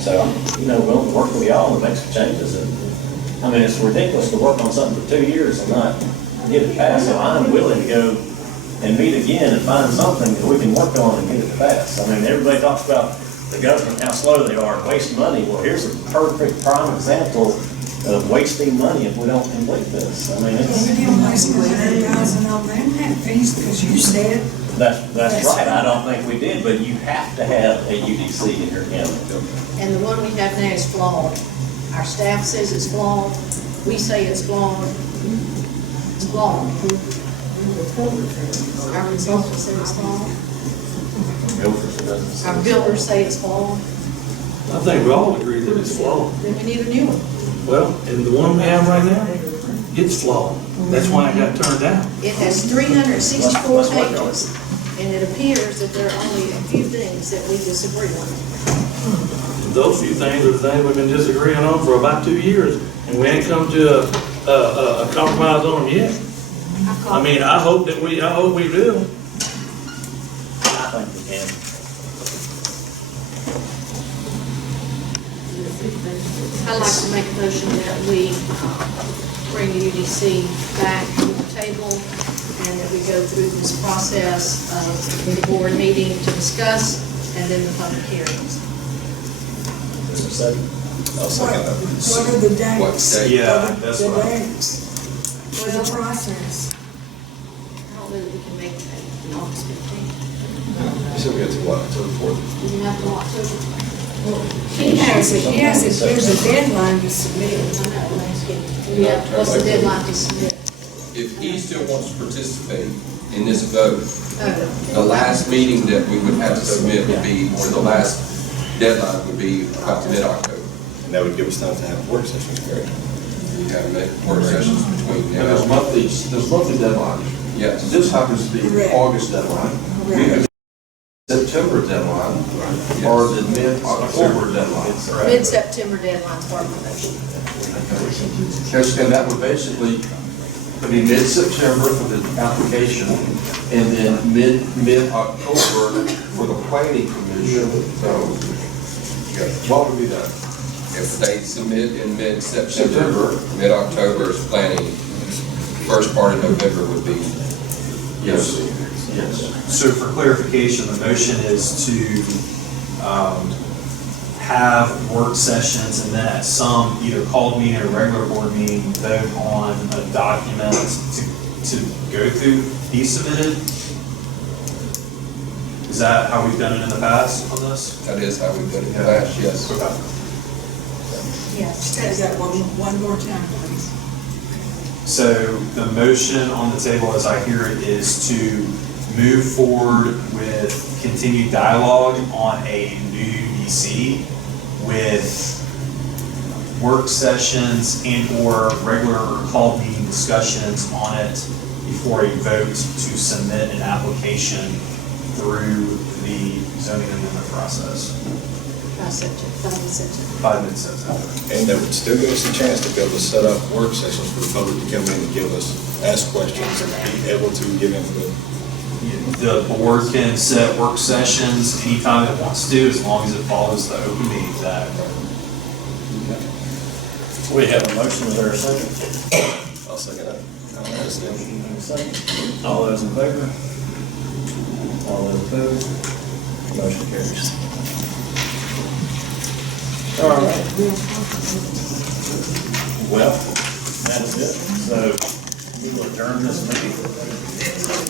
So, we'll work with y'all and make some changes. And, it's ridiculous to work on something for 2 years and not get it passed. So I'm willing to go and meet again and find something that we can work on and get it passed. Everybody talks about the government, how slow they are, waste money. Well, here's a perfect prime example wasting money if we don't complete this. I mean, We it's, didn't waste $100,000 on them fees because you said, that's right, I don't think we did, but you have to have a UDC in your county. And the one we have now is flawed. Our staff says it's flawed, we say it's flawed. It's flawed. Our consultants say it's flawed, our builders say it's flawed, I think we all agree that it's flawed. then we need a new one. Well, and the one we have right now, it's flawed. That's why it got turned down. It has 364 pages, and it appears that there are only a few things that we disagree on. Those few things are the things we've been disagreeing on for about 2 years, and we ain't come to a compromise on them yet. I mean, I hope we do. I think we can. I'd like to make a motion that we bring the UDC back to the table and that we go through this process of the board meeting to discuss and then the public hearings. Is there a second? I'll second that. what are the dates? What date? Yeah, that's The what. dates for the process. I don't know that we can make that August 15th. You said we got to what, October 4th? We can have to October. He has it, there's a deadline to submit. I know, yeah, what's the deadline to submit? If he still wants to participate in this vote, Oh, the last meeting that we would have to submit would be, or the last deadline would be about mid-October. And that would give us time to have work sessions, correct? We have work sessions between And now. there's monthly deadlines. Yes. This happens to be Correct. August deadline. We have September deadline, or the mid-October deadline. mid-September deadline for our promotion. And that would basically be mid-September for the application, and then mid-October for the planning commission. So, what would be that? If they submit in mid-September, September. mid-October is planning, first part of November would be. Yes. Yes. So for clarification, the motion is to have work sessions and then at some either called meeting or regular board meeting, vote on a document to go through, be submitted? Is that how we've done it in the past on this? That is how we put it in the past, yes. Okay. Yes. Say that one more time, please. So the motion on the table, as I hear it, is to move forward with continued dialogue on a new UDC with work sessions and/or regular or called meeting discussions on it before a vote to submit an application through the zoning amendment process By September. by mid-September. And that would still give us a chance to be able to set up work sessions for the public to come in and give us, ask questions, and be able to give input. The board can set work sessions anytime it wants to, as long as it follows the Open Meetings Act. We have a motion, is there a second? I'll second that. Motion and a second. All those in favor? All those opposed? Motion carries. All right. Well, that is it. So we will adjourn this meeting.